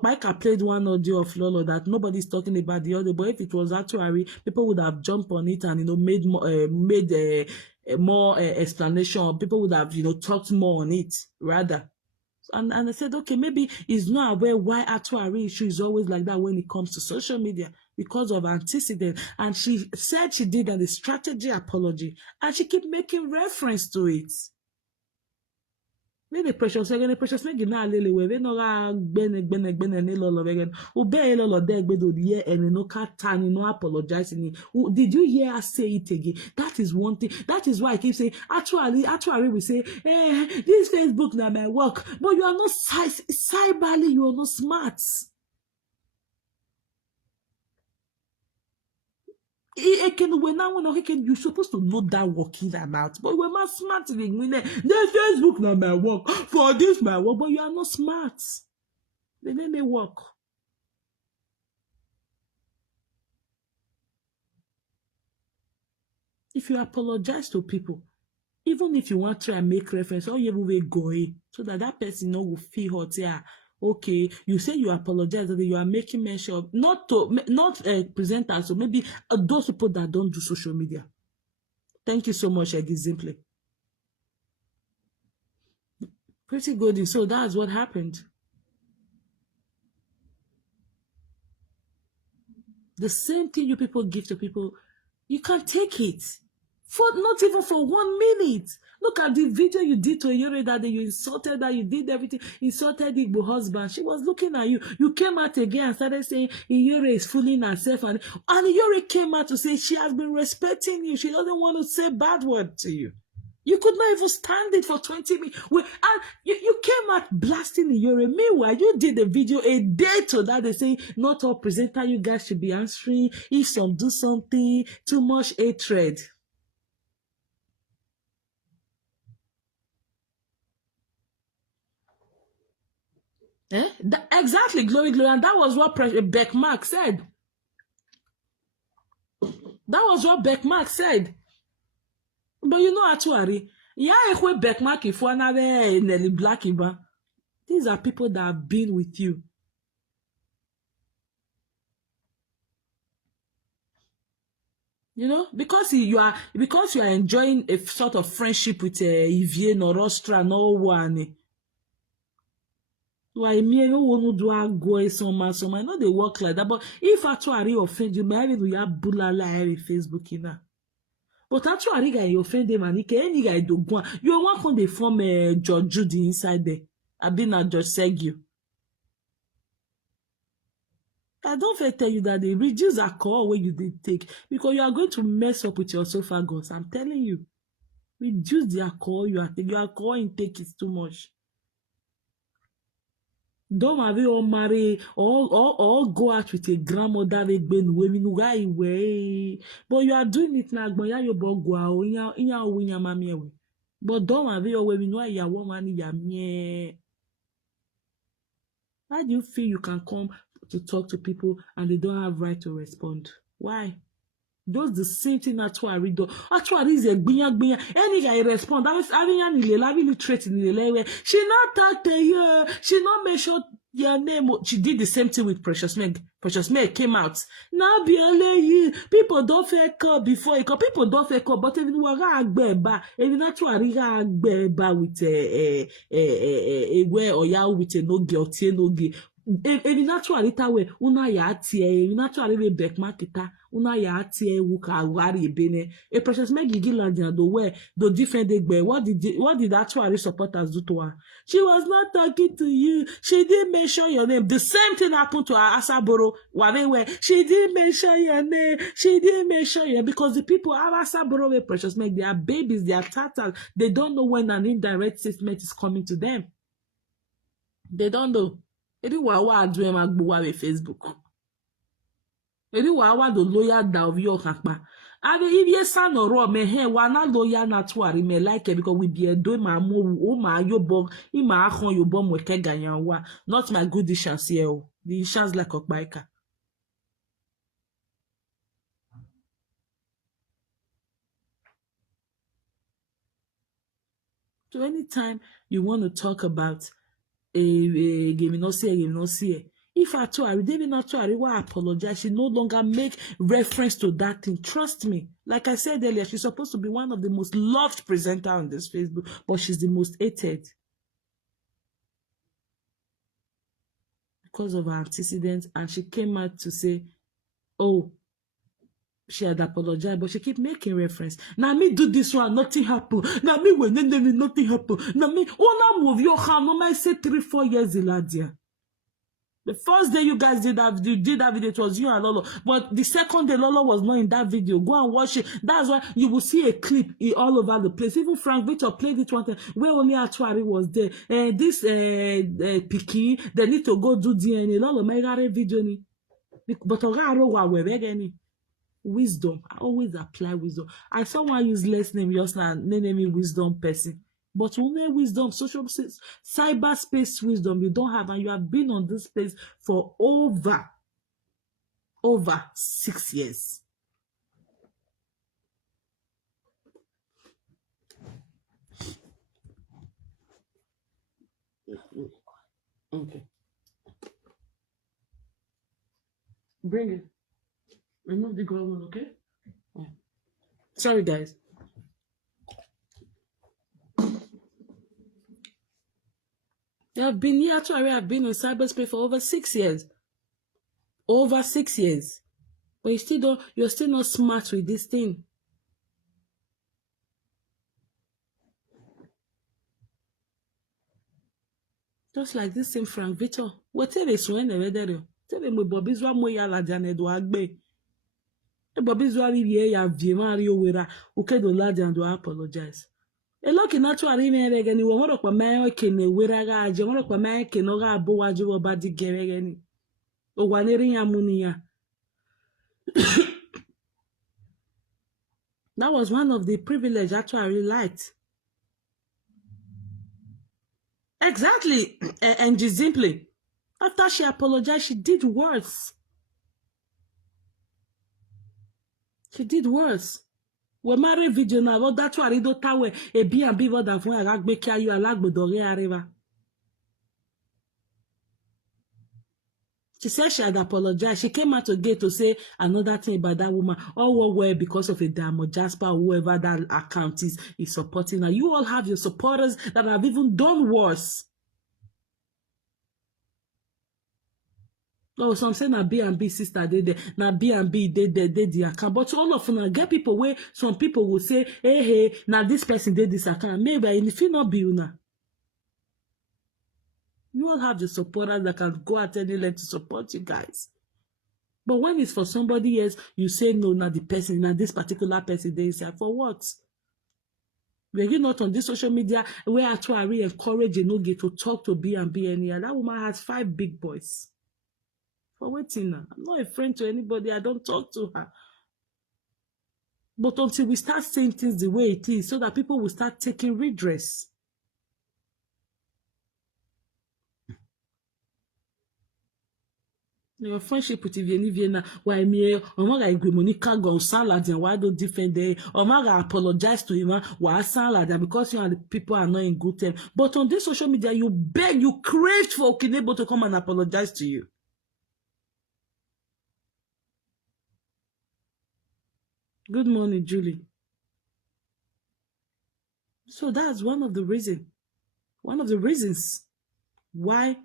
Micah played one audio of Lolo that nobody's talking about the other, but if it was actually, people would have jumped on it and made more explanation. People would have talked more on it rather. And I said, okay, maybe he's not aware why Atuari issue is always like that when it comes to social media because of antecedent. And she said she did a strategy apology, and she keep making reference to it. Maybe precious again, precious make na lele we no ga gbene ni lolo again. Ube lolo de gbe do the and no ka tani no apologize ni. Did you hear her say it again? That is one thing. That is why I keep saying actually we say, this Facebook na my work, but you are not cyberly, you are not smart. You're supposed to know that working amount, but we're not smart. The Facebook not my work, for this my work, but you are not smart. They may work. If you apologize to people, even if you want to try and make reference, all you will go in so that person will feel hot. Yeah. Okay, you say you apologize, that you are making mention of not presenters, so maybe those people that don't do social media. Thank you so much, Simply. Pretty good. So that's what happened. The same thing you people give to people, you can't take it. For not even for 1 minute. Look at the video you did to Yuri that day. You insulted that, you did everything, insulted the husband. She was looking at you. You came out again and started saying Yuri is fooling herself. And Yuri came out to say she has been respecting you. She doesn't want to say bad word to you. You could not even stand it for 20 minutes. And you came out blasting Yuri. Meanwhile, you did a video a day to that. They say, not all presenter, you guys should be answering. If some do something, too much hatred. Exactly, glory. And that was what Beckmark said. That was what Beckmark said. But you know, Atuari, Beckmark if one Nelly Black Iba. These are people that have been with you. You know, because you are enjoying a sort of friendship with Ivie Norostra, no one. Why me no one do I go some I know they work like that. But if Atuari offend you, maybe we have bulala every Facebook in. But Atuari guy offend them and any guy do go. You want when they form George Judy inside there. I been a George Segyu. I don't fit tell you that they reduce alcohol when you did take because you are going to mess up with your esophagus. I'm telling you. Reduce the alcohol you are taking. Your alcohol intake is too much. Don't have you all marry or go out with a grandmother way. But you are doing it now, but you but don't have you always know woman. How do you feel you can come to talk to people and they don't have right to respond? Why? Those the same thing Atuari do. Atuari is a gbinya. Any guy respond. I was having an illiterate in the she not talk to you. She not make sure your name. She did the same thing with Precious Meg. Precious Meg came out. Now be you. People don't fake up before you come. People don't fake up, but even Waga even Atuari with where or ya with a no guilty no gi. Ebi naturally ta we una ya tie naturally we back marketa una ya tie wu ka wari ebene a precious Maggie Gilland do where the different egbe what did actually supporters do to her? She was not talking to you. She didn't mention your name. The same thing happened to her Asaboro where she didn't mention your name. She didn't mention your because the people of Asaboro were precious Meg, they are babies, they are tatters. They don't know when an indirect statement is coming to them. They don't know. Edi wa adu e ma gbo wa we Facebook. Edi wa do lawyer da of your kakpa. Ade if ye san oro me he wa na lawyer na to ari me like it because we be do ma mo o ma yo bo I ma ahon yo bo mo ke ganyan wa. Not my good chance here o. The chance like okbaika. So anytime you want to talk about game no see. If I told her, David not told her, why apologize? She no longer make reference to that thing. Trust me. Like I said earlier, she's supposed to be one of the most loved presenter on this Facebook, but she's the most hated because of her antecedents. And she came out to say, oh, she had apologized, but she keep making reference. Now me do this one, nothing happen. Now me when nothing happen. Now me, oh, now move your hand. No, I say 3-4 years later. The first day you guys did that video, it was you and Lolo. But the second day, Lolo was not in that video. Go and watch it. That's why you will see a clip all over the place. Even Frank Victor played it one time where only Atuari was there. This Piki, they need to go do DNA. Lolo made a video ni. But wisdom. I always apply wisdom. I saw one useless name just now, name me wisdom person. But women wisdom, social cyberspace wisdom, you don't have, and you have been on this place for over 6 years. Okay. Bring it. Remove the gold, okay? Yeah. Sorry, guys. You have been here to I've been in cyberspace for over 6 years. Over 6 years. But you're still not smart with this thing. Just like this same Frank Victor. Whatever is when they read tell me Bobby's one more yala Janet do agbe. Bobby's one ya vie Mario wera uke do lad and do apologize. A lucky natural email again, you want to make a wera ga, you want to make a no ga bo waju badi gereni. O waneri ya munia. That was one of the privileges actually I really liked. Exactly. And just simply, after she apologized, she did worse. She did worse. We marry video now, but that's why I don't tell a B and B what that when I make you a lag but arriva. She said she had apologized. She came out again to say another thing about that woman. All were because of a Diamond Jasper, whoever that account is supporting her. You all have your supporters that have even done worse. Oh, some say na B&B sister did there, na B&B did the account. But all of them get people where some people will say, hey, now this person did this account. Maybe if you not be una. You all have the supporters that can go at any length to support you guys. But when it's for somebody else, you say no, not the person, not this particular person, they say, for what? Were you not on this social media where I encourage you get to talk to B&B anyhow? That woman has 5 big boys. For waiting now. I'm not a friend to anybody. I don't talk to her. But until we start saying things the way it is, so that people will start taking redress. Your friendship with Vienna, why me, Omaga Monica go salad and why don't defend it? Omaga apologize to him, why salad, and because you and the people are not in good terms. But on this social media, you beg, you craved for Okinebo to come and apologize to you. Good morning, Julie. So that's one of the reasons why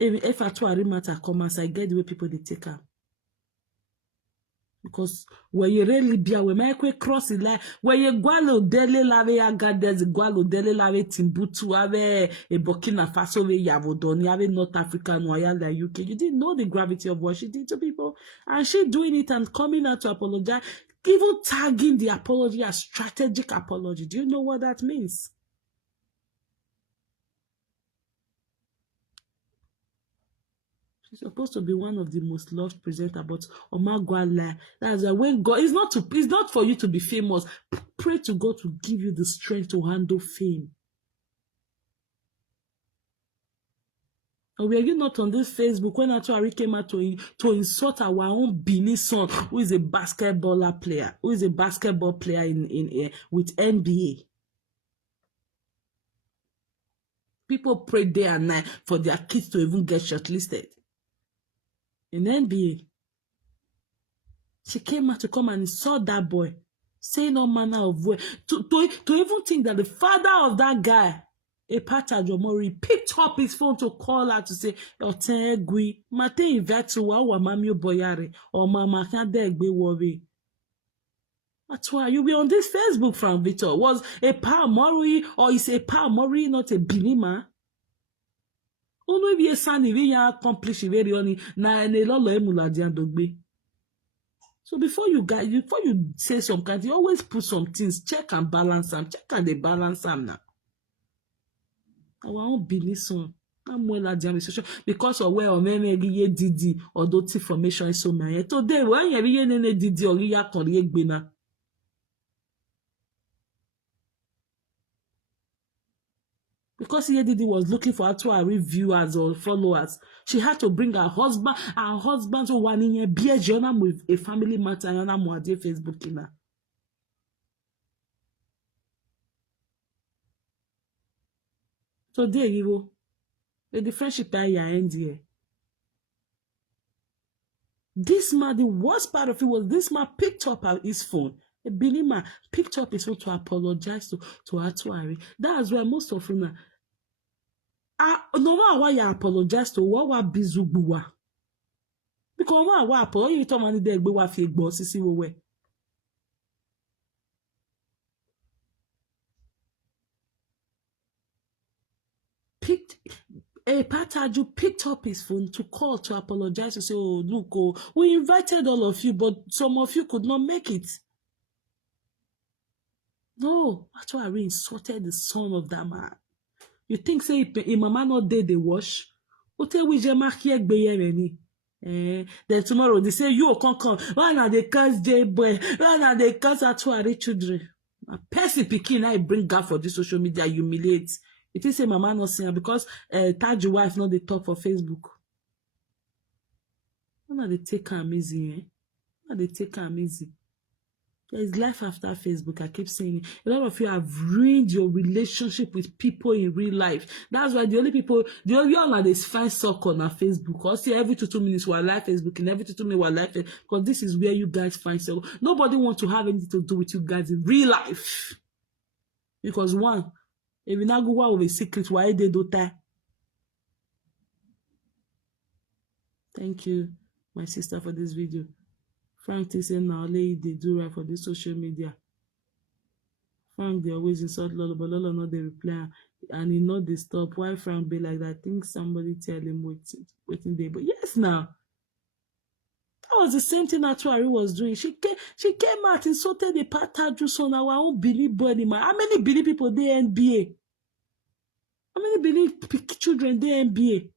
if Atuari matter come as I get the way people they take her. Because when you really be we make we cross the line, when you gualo dele lave Agadez, gualo dele lave Timbuktu, ave a Burkina Faso, we Yavodoni, ave North Africa, Royal like UK. You didn't know the gravity of what she did to people, and she doing it and coming out to apologize, even tagging the apology as strategic apology. Do you know what that means? She's supposed to be one of the most loved presenter, but Omagwala, that's why when God, it's not for you to be famous. Pray to God to give you the strength to handle fame. Or were you not on this Facebook when Atuari came out to insult our own Benin son, who is a basketball player in with NBA? People pray day and night for their kids to even get shortlisted. In NBA, she came out to come and insult that boy, saying all manner of way. To even think that the father of that guy, Epata Jomori, picked up his phone to call her to say, Otegui, Mate Ivetuwa, wa Mami Boyare, or Mama Kadegbe worry. That's why you be on this Facebook from Victor. Was a Pa Mori or is a Pa Mori not a Binima? Ono bi esani we ya accomplish very only na ene lolo emula di andogbe. So before you say some kind, you always put some things, check and balance them. Check and they balance them now. Our own business on. Because of where or meme didi or dot information is so many. Today when you nene didi or ya kon because Yedidi was looking for Atuari viewers or followers, she had to bring her husband to one in a beer journal with a family matter and a Facebook killer. So there you go. The friendship I end here. This man, the worst part of it was this man picked up his phone. A Benin man picked up his phone to apologize to Atuari. That's why most of them no matter why you apologize to what bizugbuwa. Because what apologize you talk money there gbe wa fi egbo sisi wo we. Pataju picked up his phone to call to apologize to say, oh, look, oh, we invited all of you, but some of you could not make it. No, that's why I insulted the son of that man. You think say if mama not dead they wash? Ote we je marki egbe yere ni. Then tomorrow they say you can't come. Why not they curse J boy? Why not they curse Atuari children? A person picking I bring God for this social media humiliate. It is say mama not saying because Taj wife not they talk for Facebook. Why not they take am easy? Why not they take am easy? There is life after Facebook. I keep saying a lot of you have ruined your relationship with people in real life. That's why the only all are this find circle on Facebook. Because every 2 minutes we're live Facebook and every 2 minutes we're live Facebook. Because this is where you guys find circle. Nobody wants to have anything to do with you guys in real life. Because one, if you now go out with a secret, why they do that? Thank you, my sister, for this video. Frank they say now they do right for this social media. Frank they always insult Lolo, but Lolo not they reply and he not they stop. Why Frank be like that? I think somebody tell him waiting there. But yes now. That was the same thing Atuari was doing. She came out insulted the Pataju son our own Billy body man. How many Billy people they NBA? How many Billy children they NBA?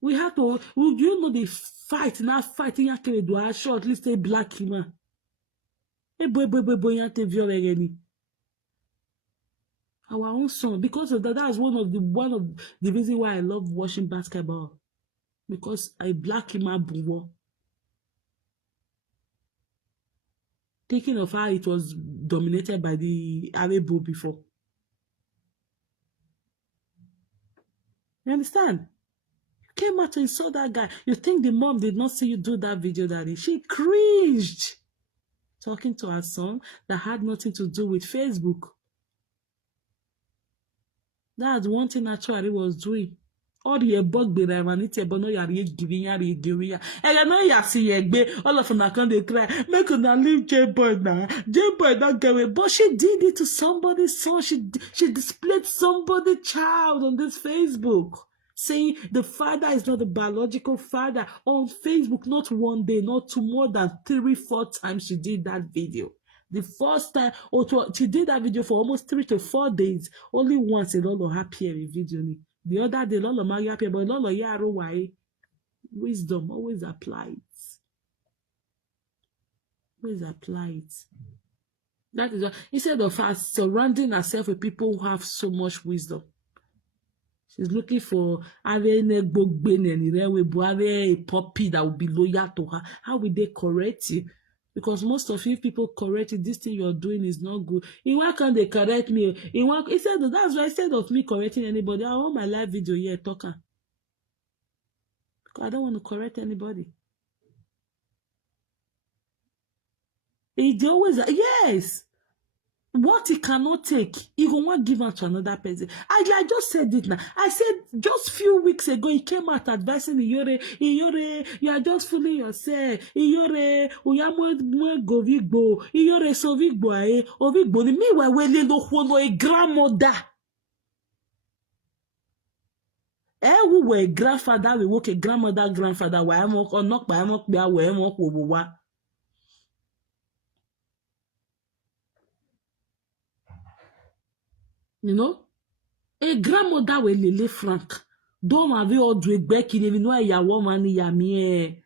We have to, you know, the fight, now fighting, you can do a short, at least a black man. Our own son, because of that, that's one of the reasons why I love watching basketball. Because a black man buwo. Thinking of how it was dominated by the Arabo before. You understand? Came out and saw that guy. You think the mom did not see you do that video, Daddy? She cringed. Talking to her son that had nothing to do with Facebook. That's one thing Atuari was doing. Or ye bug be there, man, it's a bono yari giving yari giving ya. And I know ya see ye be all of them can they cry. Make una leave J-Boy now. J-Boy not get away. But she did it to somebody's son. She displayed somebody's child on this Facebook. Saying the father is not the biological father on Facebook, not one day, not two, more than 3-4 times she did that video. The first time, she did that video for almost 3 to 4 days. Only once a lot of happier video. The other day, a lot of Mario happy, but a lot of yaro why wisdom always apply it. Always apply it. That is why instead of her surrounding herself with people who have so much wisdom, she's looking for a puppy that will be loyal to her. How will they correct you? Because most of you people correct you, this thing you're doing is not good. In why can't they correct me? That's why instead of me correcting anybody, I want my live video here talking. Because I don't want to correct anybody. It always, yes. What he cannot take, he will not give out to another person. I just said it now. I said just few weeks ago, he came out advising Iyore, you are just fooling yourself. Iyore, govigbo, Iyore sovigbo ovigbo. Meanwhile, we lo a grandmother. We were grandfather, we work a grandfather, why am or not by am where am wa. You know, a grandmother will lele Frank. Don't have all do back in even why ya woman ya me.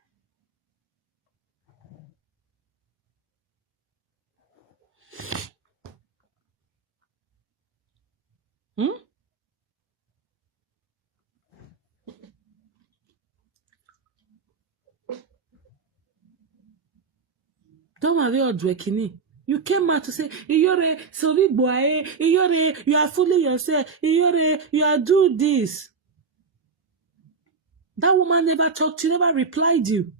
Don't have all do kini. You came out to say, Iyore, Sovigbo, Iyore, you are fooling yourself. Iyore, you are do this. That woman never talked to you, never replied you.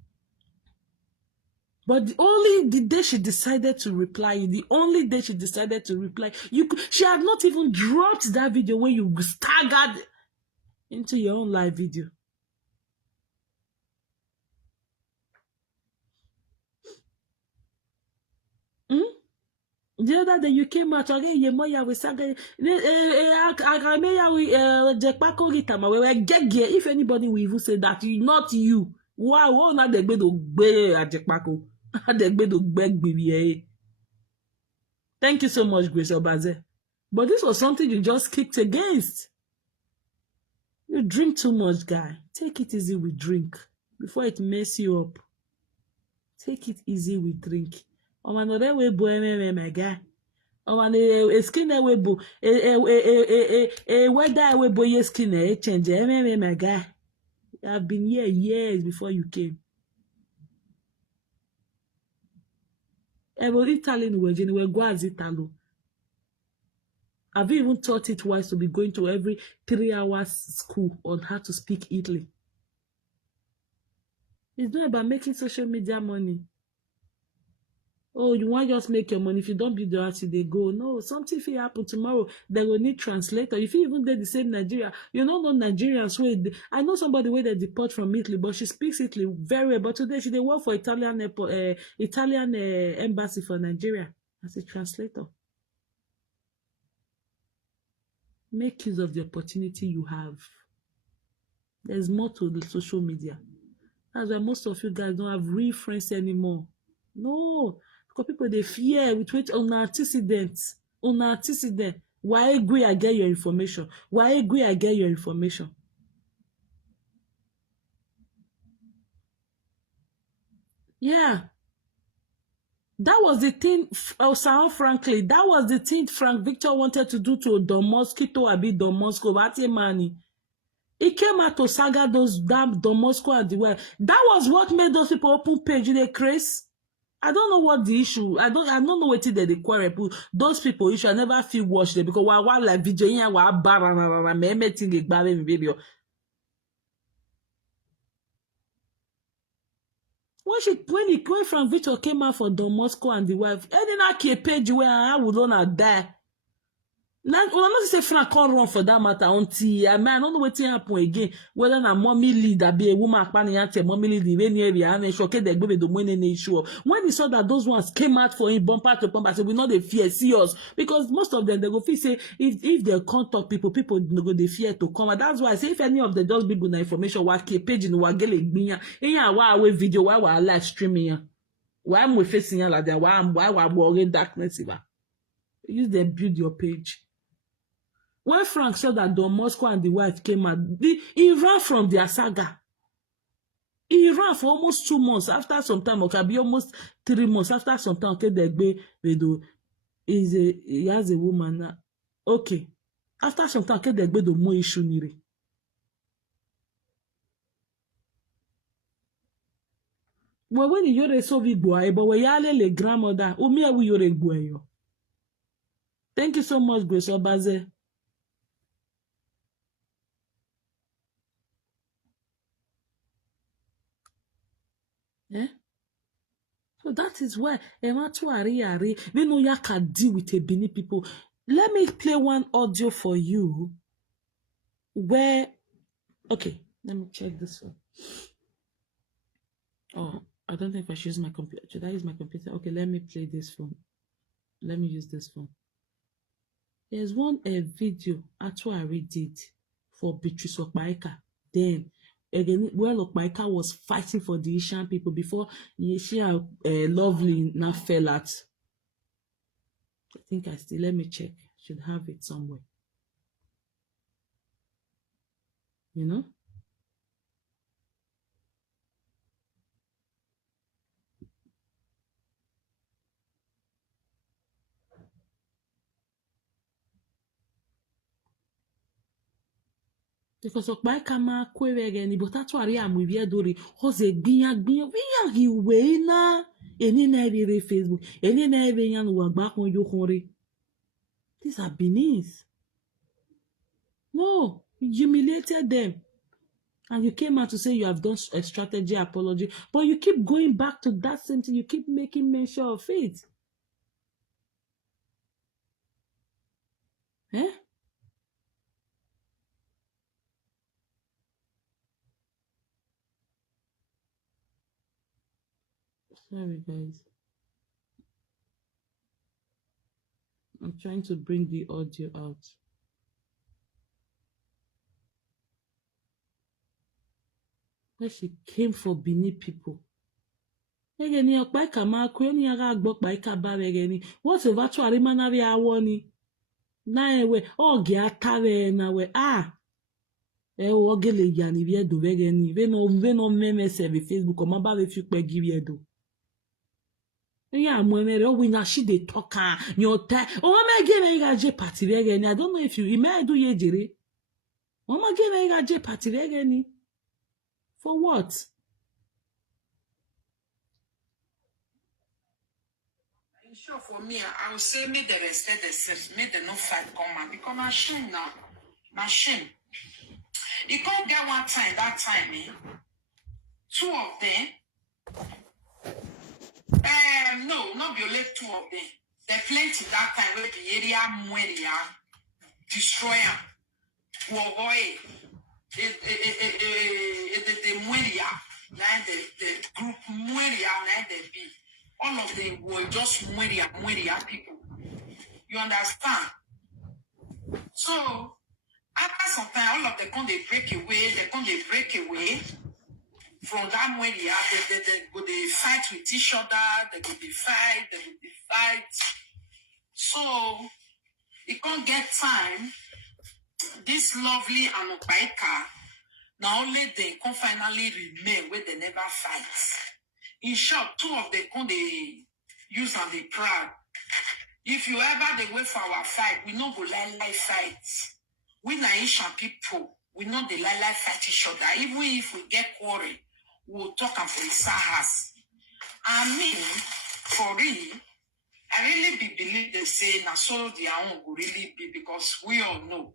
But only the day she decided to reply, she had not even dropped that video where you staggered into your own live video. The other day you came out again, if anybody will even say that, not you. Wow, not the bed of Thank you so much, Grace Obaze. But this was something you just kicked against. You drink too much, guy. Take it easy with drink before it mess you up. Take it easy with drink. Omanore we bo my guy. Omane skin we bo weather we bo your skin change my guy. I've been here years before you came. Ever Italian we go as Italo. Have you even taught it wise to be going to every 3 hours school on how to speak Italy? It's not about making social media money. Oh, you want just make your money. If you don't build your house, they go. No, something will happen tomorrow. They will need translator. If you even did the same Nigeria, you don't know Nigerians. I know somebody where they deport from Italy, but she speaks Italy very well. But today she they work for Italian embassy for Nigeria as a translator. Make use of the opportunity you have. There's more to the social media. That's why most of you guys don't have real friends anymore. No. Because people they fear with which on antecedents. Why agree I get your information? Why agree I get your information? Yeah. That was the thing, frankly, that was the thing Frank Victor wanted to do to Don Mosquito, Don Moscow, money. He came out to saga those damn Don Moscow and the world. That was what made those people open page in a craze. I don't know what the issue. I don't know what they quarrel. Those people issue. I never feel watch them because while like video baby. When Frank Victor came out for Don Moscow and the wife, I didn't have a page where I would not die. Now, well, I'm not say Frank can't run for that matter until I don't know what happen again. Whether na mommy leader be a woman mommy lead the rainy area and shock the baby the money issue. When he saw that those ones came out for him bumper to bumper, so we know they fear see us because most of them they go feel say if they can't talk people go they fear to come. And that's why I say if any of the those people na information wa keep page in wa gele gbinya. Wa video why wa live streaming. Why am we facing like that? Why wa worry darkness? Use them build your page. When Frank saw that Don Moscow and the wife came out, he ran from their saga. He ran for almost 2 months. After some time, okay, be almost 3 months. After some time, okay, he has a woman now. Okay. After some time, okay, the more issue nire. Well, when you're so big boy, but when you're le grandmother, umi ewu you're boy. Thank you so much, Grace Obaze. Yeah? So that is where we know you can deal with a Benin people. Let me play one audio for you where, okay, let me check this one. Oh, I don't think I should use my computer. Should I use my computer? Okay, let me play this phone. Let me use this phone. There's one video Atuari did for Beatrice Okpaika. Then again, well, Okpaika was fighting for the Ishan people before she Lovely now fell out. I think I still, let me check. Should have it somewhere. You know? Because Okpaika ma kwewe again, but that's why I'm with you, Dori. Jose Binya, we are he na. Any na every Facebook, any na every yan work back on you hurry. These are Benin's. No, you humiliated them. And you came out to say you have done a strategy apology, but you keep going back to that same thing. You keep making mention of it. Eh? Sorry, guys. I'm trying to bring the audio out. Where she came for Benin people. Egeni Okpaika ma kweni aga agbo Okpaika ba egeni. What over to arimanari awoni? Na ewe oge atare na we ogele yani viedo egeni. Ve no meme save Facebook o ma ba ve fi pe giviedo. Yeah, we na she dey talk your time. Oh, me again I got party again. I don't know if you may do ye jere. Oh, my again I got party again. For what? Sure, for me, I would say make the respect themselves, make them no fight come and become machine now. Machine. You can't get one time, that time, two of them. No, not violate two of them. They plenty that time where the area Mueria destroy them. To avoid the Mueria, like the group Mueria, like the be. All of them were just Mueria people. You understand? So, after some time, all of them come they break away from that Mueria. They fight with each other, they will be fight. So, you can't get time. This Lovely and Okpaika, now only they can finally remain where they never fight. In short, two of them can they use and they proud. If you ever they wait for our fight, we know go lie fight. We Naishan people, we know they lie fight each other. Even if we get quarrel, we'll talk and for the Sahas. I mean, for real, I really believe they say na so their own will really be because we all know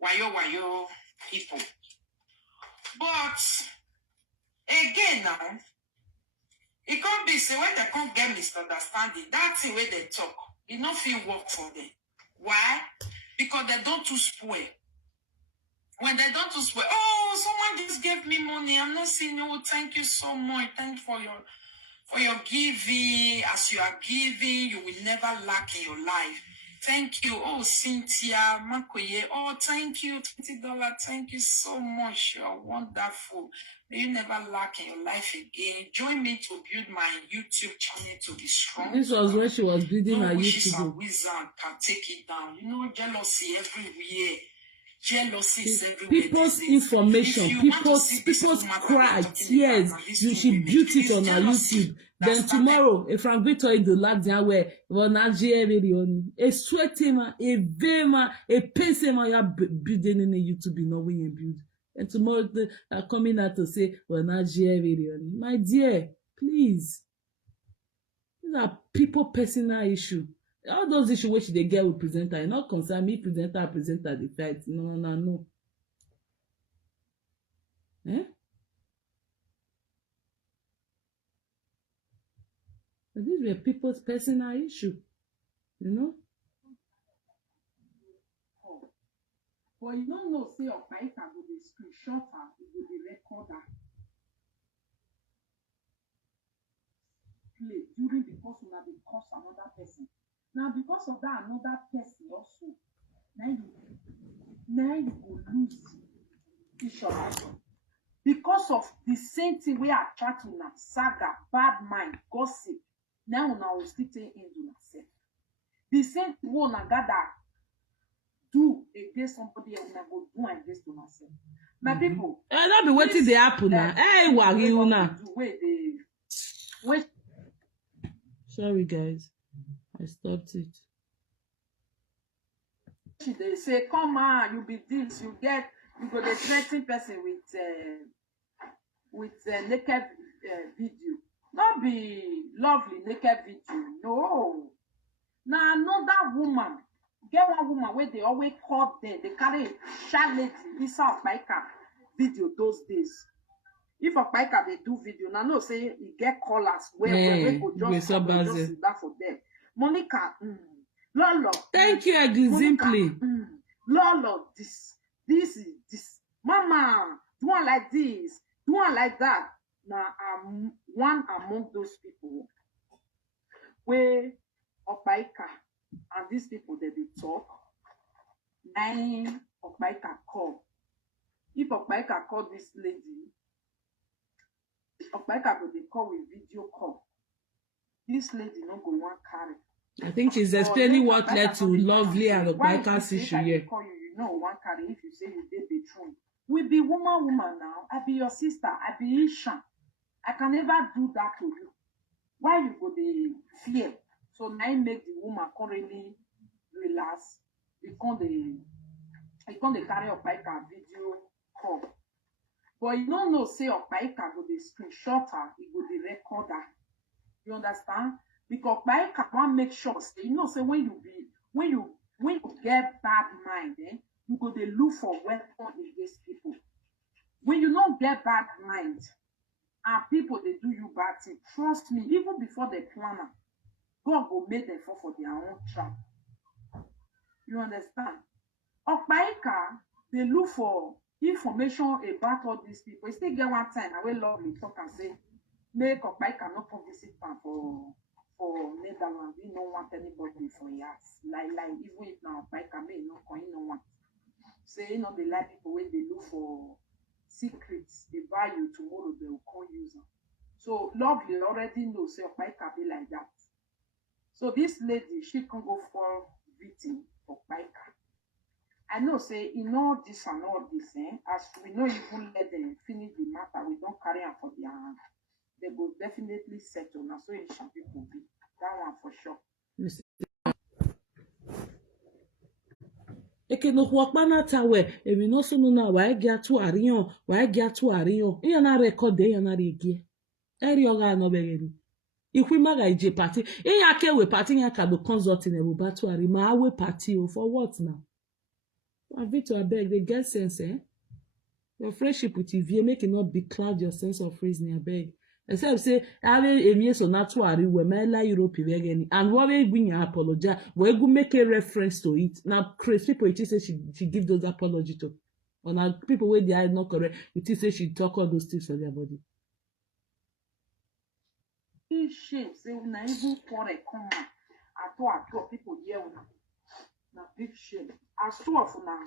wayo people. But again now, it can't be say when they can't get misunderstanding, that thing where they talk, it not feel work for them. Why? because they don't too spoil. When they don't too spoil, oh, someone just gave me money. I'm not saying, oh, thank you so much. Thank you for your giving. As you are giving, you will never lack in your life. Thank you. Oh, Cynthia, Makoye. Oh, thank you. $20. Thank you so much. You are wonderful. May you never lack in your life again. Join me to build my YouTube channel to be strong. This was when she was building her No wishes YouTube. and wizard can take it down. You know, jealousy everywhere. Jealousy is everywhere. People's these days. information, If you want to people's see this people's woman that cry, we are talking tears. about, and these You two should women, build it it's on her jealousy YouTube. that Then started. tomorrow, if Frank Victor is the lad where a sweaty man, a vema, a pencil man, you're building in the YouTube, you know when you build. And tomorrow they are coming out to say, well, not my dear, please. These are people personal issue. All those issues which they get with presenter, not concern me, presenter, the fight. No. Eh? But these were people's personal issue, you know? But you don't know, say, your bike can go be screenshot her, it will be recorder. Play during the course una dey curse another person. Now because of that another person also, now you go lose each other. Because of the same thing we attract una saga, bad mind, gossip. Now una will still take in una self. The same thing we una gather do against somebody else, una go do against una self. My people. Don't be waiting the happen now. Hey, worry una. Wait. Sorry, guys. I stopped it. They say, come on, you be this, you go the threatening person with naked video. Not be lovely naked video. No. Now another woman, get one woman where they always call them, they carry shy lady inside Baika video those days. If a biker they do video, now no say you get callers where we go just sit down for them. Monica, Lolo. Thank you, simply. Lolo, this is this. Mama, do one like this, do one like that. Now I'm one among those people where a biker and these people they talk. Nine a biker call. If a biker call this lady. Okpaika go dey call with video call. This lady no go want carry. I think she's explaining what led to Lovely and Okpaika's issue here. You know one carry if you say you dey bedroom. We be woman now. I be your sister. I be Isha. I can never do that to you. Why you go dey fear? So now make the woman currently relax. They come dey carry Okpaika video call. But you don't know, say, Okpaika go the screenshot her, it go the recorder. You understand? Because Okpaika want make sure, say, you know, say when you get bad mind, you go the look for weapon against people. When you don't get bad mind, and people they do you bad thing, trust me, even before they plan it, God go make them fall for their own trap. You understand? Okpaika, they look for information about all these people. You still get one time I will Lovely talk and say make Okpaika not come visit am for Netherlands. He don't want anybody for years. Like even if now Okpaika may not come, he no want. Say you know they like people when they look for secrets, they buy you tomorrow they will come use them. So Lovely already knows say Okpaika be like that. So this lady she can go for victim Okpaika. I know, say, in all this and all this, as we know, even let them finish the matter, we don't carry on for their hand. They will definitely settle. Now, so it shall people be. That one for sure. Eke no wakbana tawe, emi no sunu na wa egia tu ariyon. Iya na record iya na regie. Eri oga no begeni. Ikwi maga ije party. Iya kewe party ya kado consulting e buba tu ari ma awe party o for what now? Victor, I beg, they get sense, Your friendship with Ivie make it not be cloud your sense of reasoning, I beg. Except say, have a mere sonatuary where Mela Europe again, and what we bring apologize, we go make a reference to it. Now, Chris, people, it is say she give those apology to. Or now, people where they are not correct, it is say she talk all those things for their body. This shame, say, una even pour a comment. At all, people hear una. Na big shame. As two of una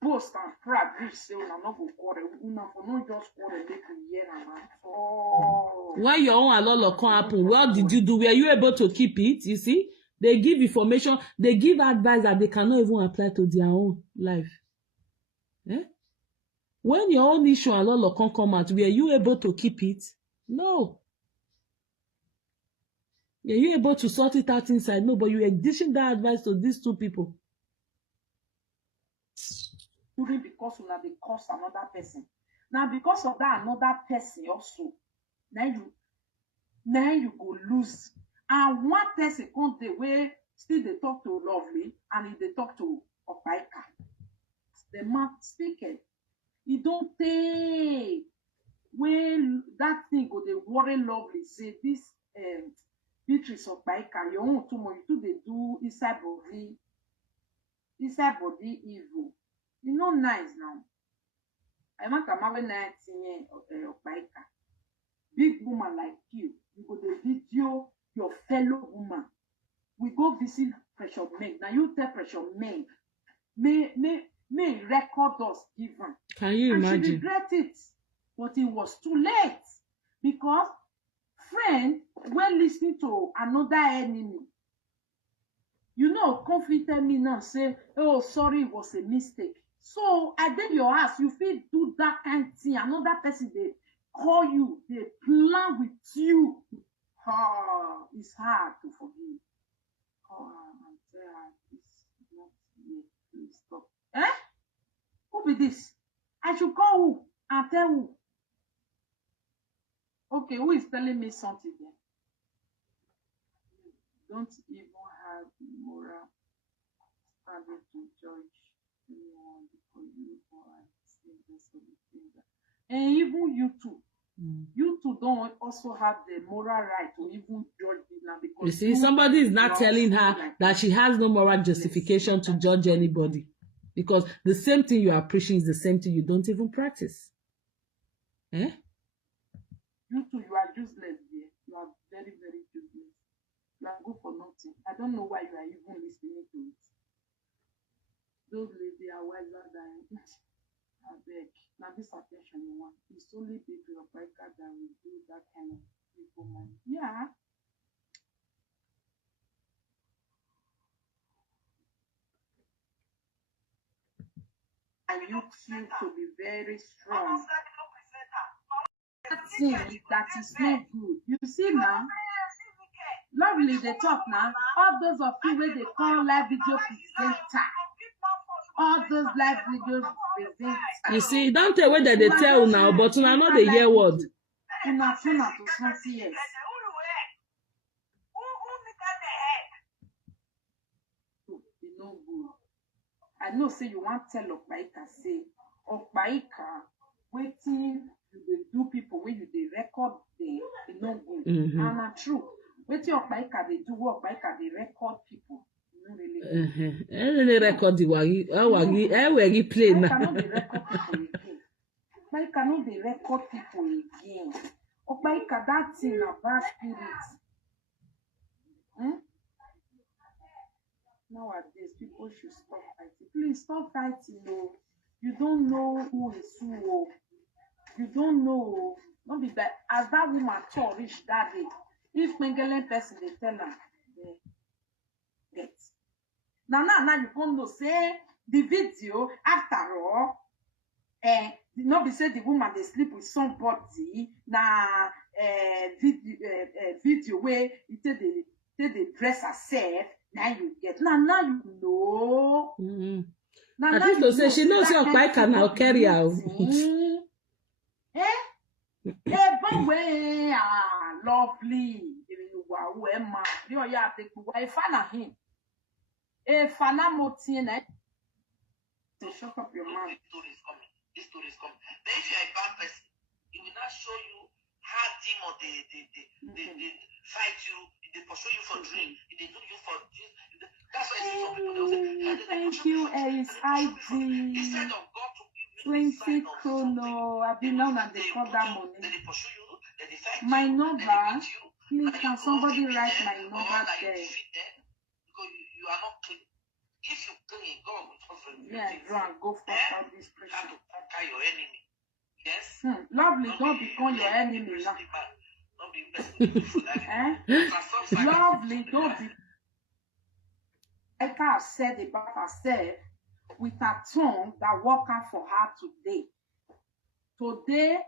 boast and pride, which say una no go quarrel, una for no just quarrel, make we hear am at all. When your own alolo come happen, what did you do? Were you able to keep it? You see, they give information, they give advice that they cannot even apply to their own life. Eh? When your own issue alolo come out, were you able to keep it? No. Were you able to sort it out inside? No, but you were dishing that advice to these two people. During because una dey curse another person. Now because of that another person also, now you go lose. And one person come dey wey still dey talk to Lovely and he dey talk to Opaika. The man speaking. E don tey when that thing go dey worry Lovely say this Beatrice Opaika, your own too much, you too dey do inside body evil. You know nice now. I want a man 19 Opaika. Big woman like you go the video your fellow woman. We go visit Pressure Men. Now you tell Pressure Men, may record us given. Can you imagine? She regret it, but it was too late because friend when listening to another enemy. You know, conflict me now say, oh, sorry, it was a mistake. So I did your house, you feel do that kind of thing. Another person they call you, they plan with you. It's hard to forgive. I'm tired. It's not yet. Please stop. Who be this? I should call who and tell who. Okay, who is telling me something then? Don't even have moral standing to judge anyone because you are saying this sort of thing. And even you too. You two don't also have the moral right to even judge it now because you see, somebody is not telling her that she has no moral justification to judge anybody. Because the same thing you are preaching is the same thing you don't even practice. Eh? You two, you are useless there. You are very, very useless. You are good for nothing. I don't know why you are even listening to it. Those ladies are wiser than I beg. Now this attention you want. It's only people of Biker that will do that kind of people mind. Yeah. And you feel to be very strong. That thing that is not good. You see now? Lovely they talk now. All those of you where they call live video presenter. All those live videos present. You see, don't tell whether they tell now, but now not the hear word. Una to 20 years. You know good. I know say you want tell Opaika say Opaika waiting you dey do people when you dey record them, you know good. And na true. Waiting Opaika they do what Opaika they record people. Really record the wagi play now. I cannot be record people again. I cannot be record people again. Opaika that thing a bad spirit. Nowadays people should stop fighting. Please stop fighting. No, you don't know who is who. You don't know. Not be that as that woman told reach that day. If Mengele person they tell her, get. Now you come to say the video after all, not be say the woman they sleep with somebody. Now video where you take the dress herself. Now you get. Now you know. Now at least to say she knows your bike can now carry out. But way lovely. Wow, Emma. You are take away fan of him. A fan of Motina. To shut up your mouth. This story is coming. Then if you are a bad person, it will not show you hard demon, they fight you, they pursue you for drink, they do you for this. That's why I see some people, they will say, Thank you, Ace ID. instead of God to give you 20 a sign of something, chrono. I've been known and they call that then money. they pursue you, then they fight My you, number, then they beat you. please, Like can you somebody defeat write them, my or number like you there? defeat them because you are not clean. If you clean, God will just reveal Yeah, things. go and go for How administration. to conquer your enemy. Yes. Lovely, Not don't be become your enemy now. Not be person for that. Lovely, don't be. Like I said about herself, with her tongue that work out for her today. Today,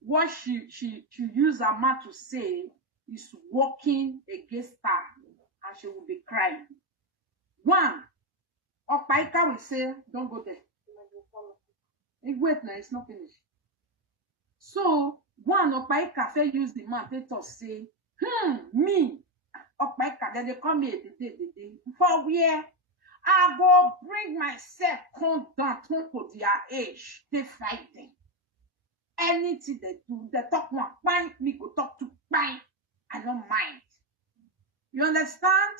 what she used her mouth to say is working against her, and she will be crying. One, Opaika will say, don't go there. Wait now, it's not finished. So, one, Opaika fair use the mouth, let us say, me, Opaika, then they call me a day. For where? I go bring myself come down to their age. They fighting. Anything they do, they talk one pint, me go talk to pint. I don't mind. You understand?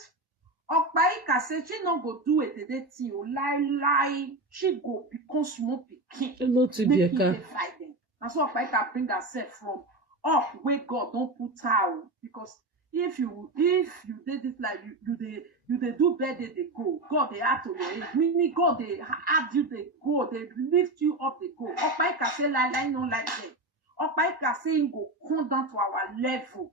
Opaika say she no go do it the thing. Lie. She go become small pikin. Hello to Make Bieka. it fighting. That's what Opaika bring herself from up where God don't put her. Because if you did it like you they do better they go. God they add to your age. Meaning God they add you they go. They lift you up they go. Opaika say lie no like that. Opaika say he go come down to our level.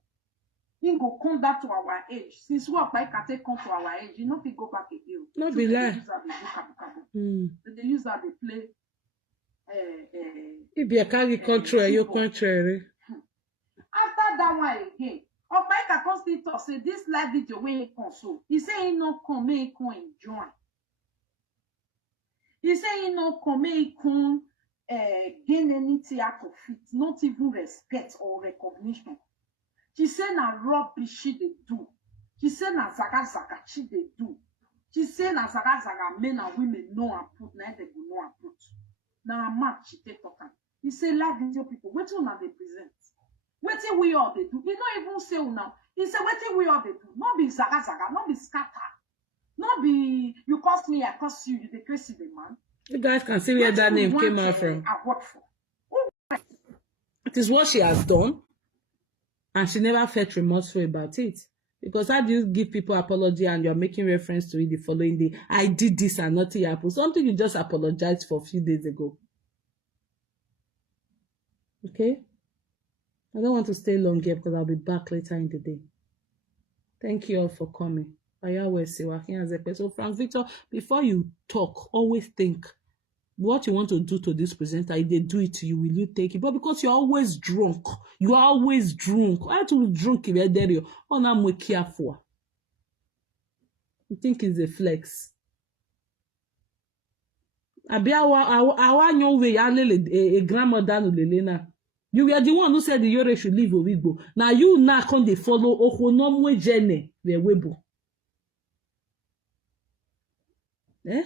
He go come down to our age. Since we Opaika take come to our age, you know we go back again. No be lie. They use that they play. If you carry control, you contrary. After that one again, Opaika come still talk say this live video wey he come so. He say he no come make he come enjoy. He say he no come make he come gain anything out of it, not even respect or recognition. She say na rubbish she dey do. She say na zaga she dey do. She say na zaga men and women know and put, na they go know and put. Na a match she take talk am. He say live video people, wetin una dey present? Wetin we all they do? He not even say now. He say wetin we all they do? Not be zaga, not be scatter. Not be you curse me, I curse you, the crazy the man. You guys can see where that name came out from. What for? It is what she has done, and she never felt remorseful about it. Because how do you give people apology and you're making reference to it the following day? I did this and nothing happened. Something you just apologized for a few days ago. Okay? I don't want to stay long here because I'll be back later in the day. Thank you all for coming. So Frank Victor, before you talk, always think what you want to do to this presenter. If they do it to you, will you take it? But because you're always drunk, I have to be drunk if you're there. Oh, now I'm careful. You think it's a flex? Abi awa nyonwe ya lele a grandmother no lele na. You were the one who said the Yore should leave Owigbo. Now you now come they follow Ohonomwe Jene the Webo. Eh?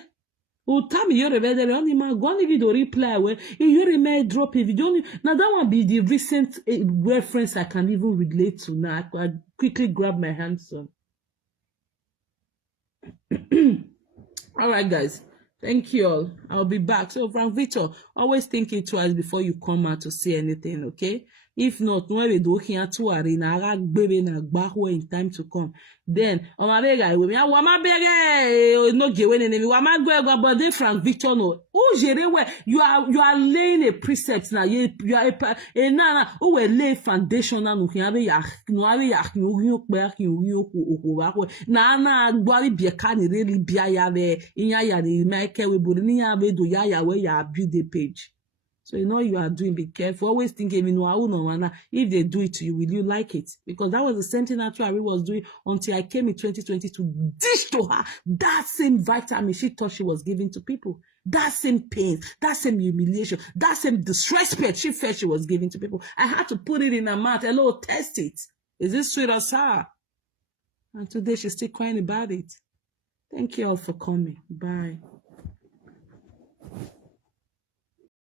Utami Yore vedere only man go on video reply where Yore may drop a video. Now that one be the recent reference I can even relate to now. I quickly grab my hands on. All right, guys. Thank you all. I'll be back. So, Frank Victor, always think it twice before you come out to say anything, okay? If not, when we do here to arena, baby na baho in time to come. Then, on my bega, we are wama bega no given enemy. Wama go but then Frank Victor no. Oh, jere you are laying a precept now. You are a nana. Oh, we lay foundation na no here be yak no abi yak you back you na gwari bieka ni really bia ya be inya ya ni Michael we body ni ya be do ya where you build the page. So you know you are doing, be careful. Always thinking, if they do it to you, will you like it? Because that was the same thing that Ari was doing until I came in 2020 to dish to her that same vitamin she thought she was giving to people. That same pain, that same humiliation, that same disrespect she felt she was giving to people. I had to put it in her mouth. Hello, test it. Is this sweet or sour? And today she's still crying about it. Thank you all for coming. Bye.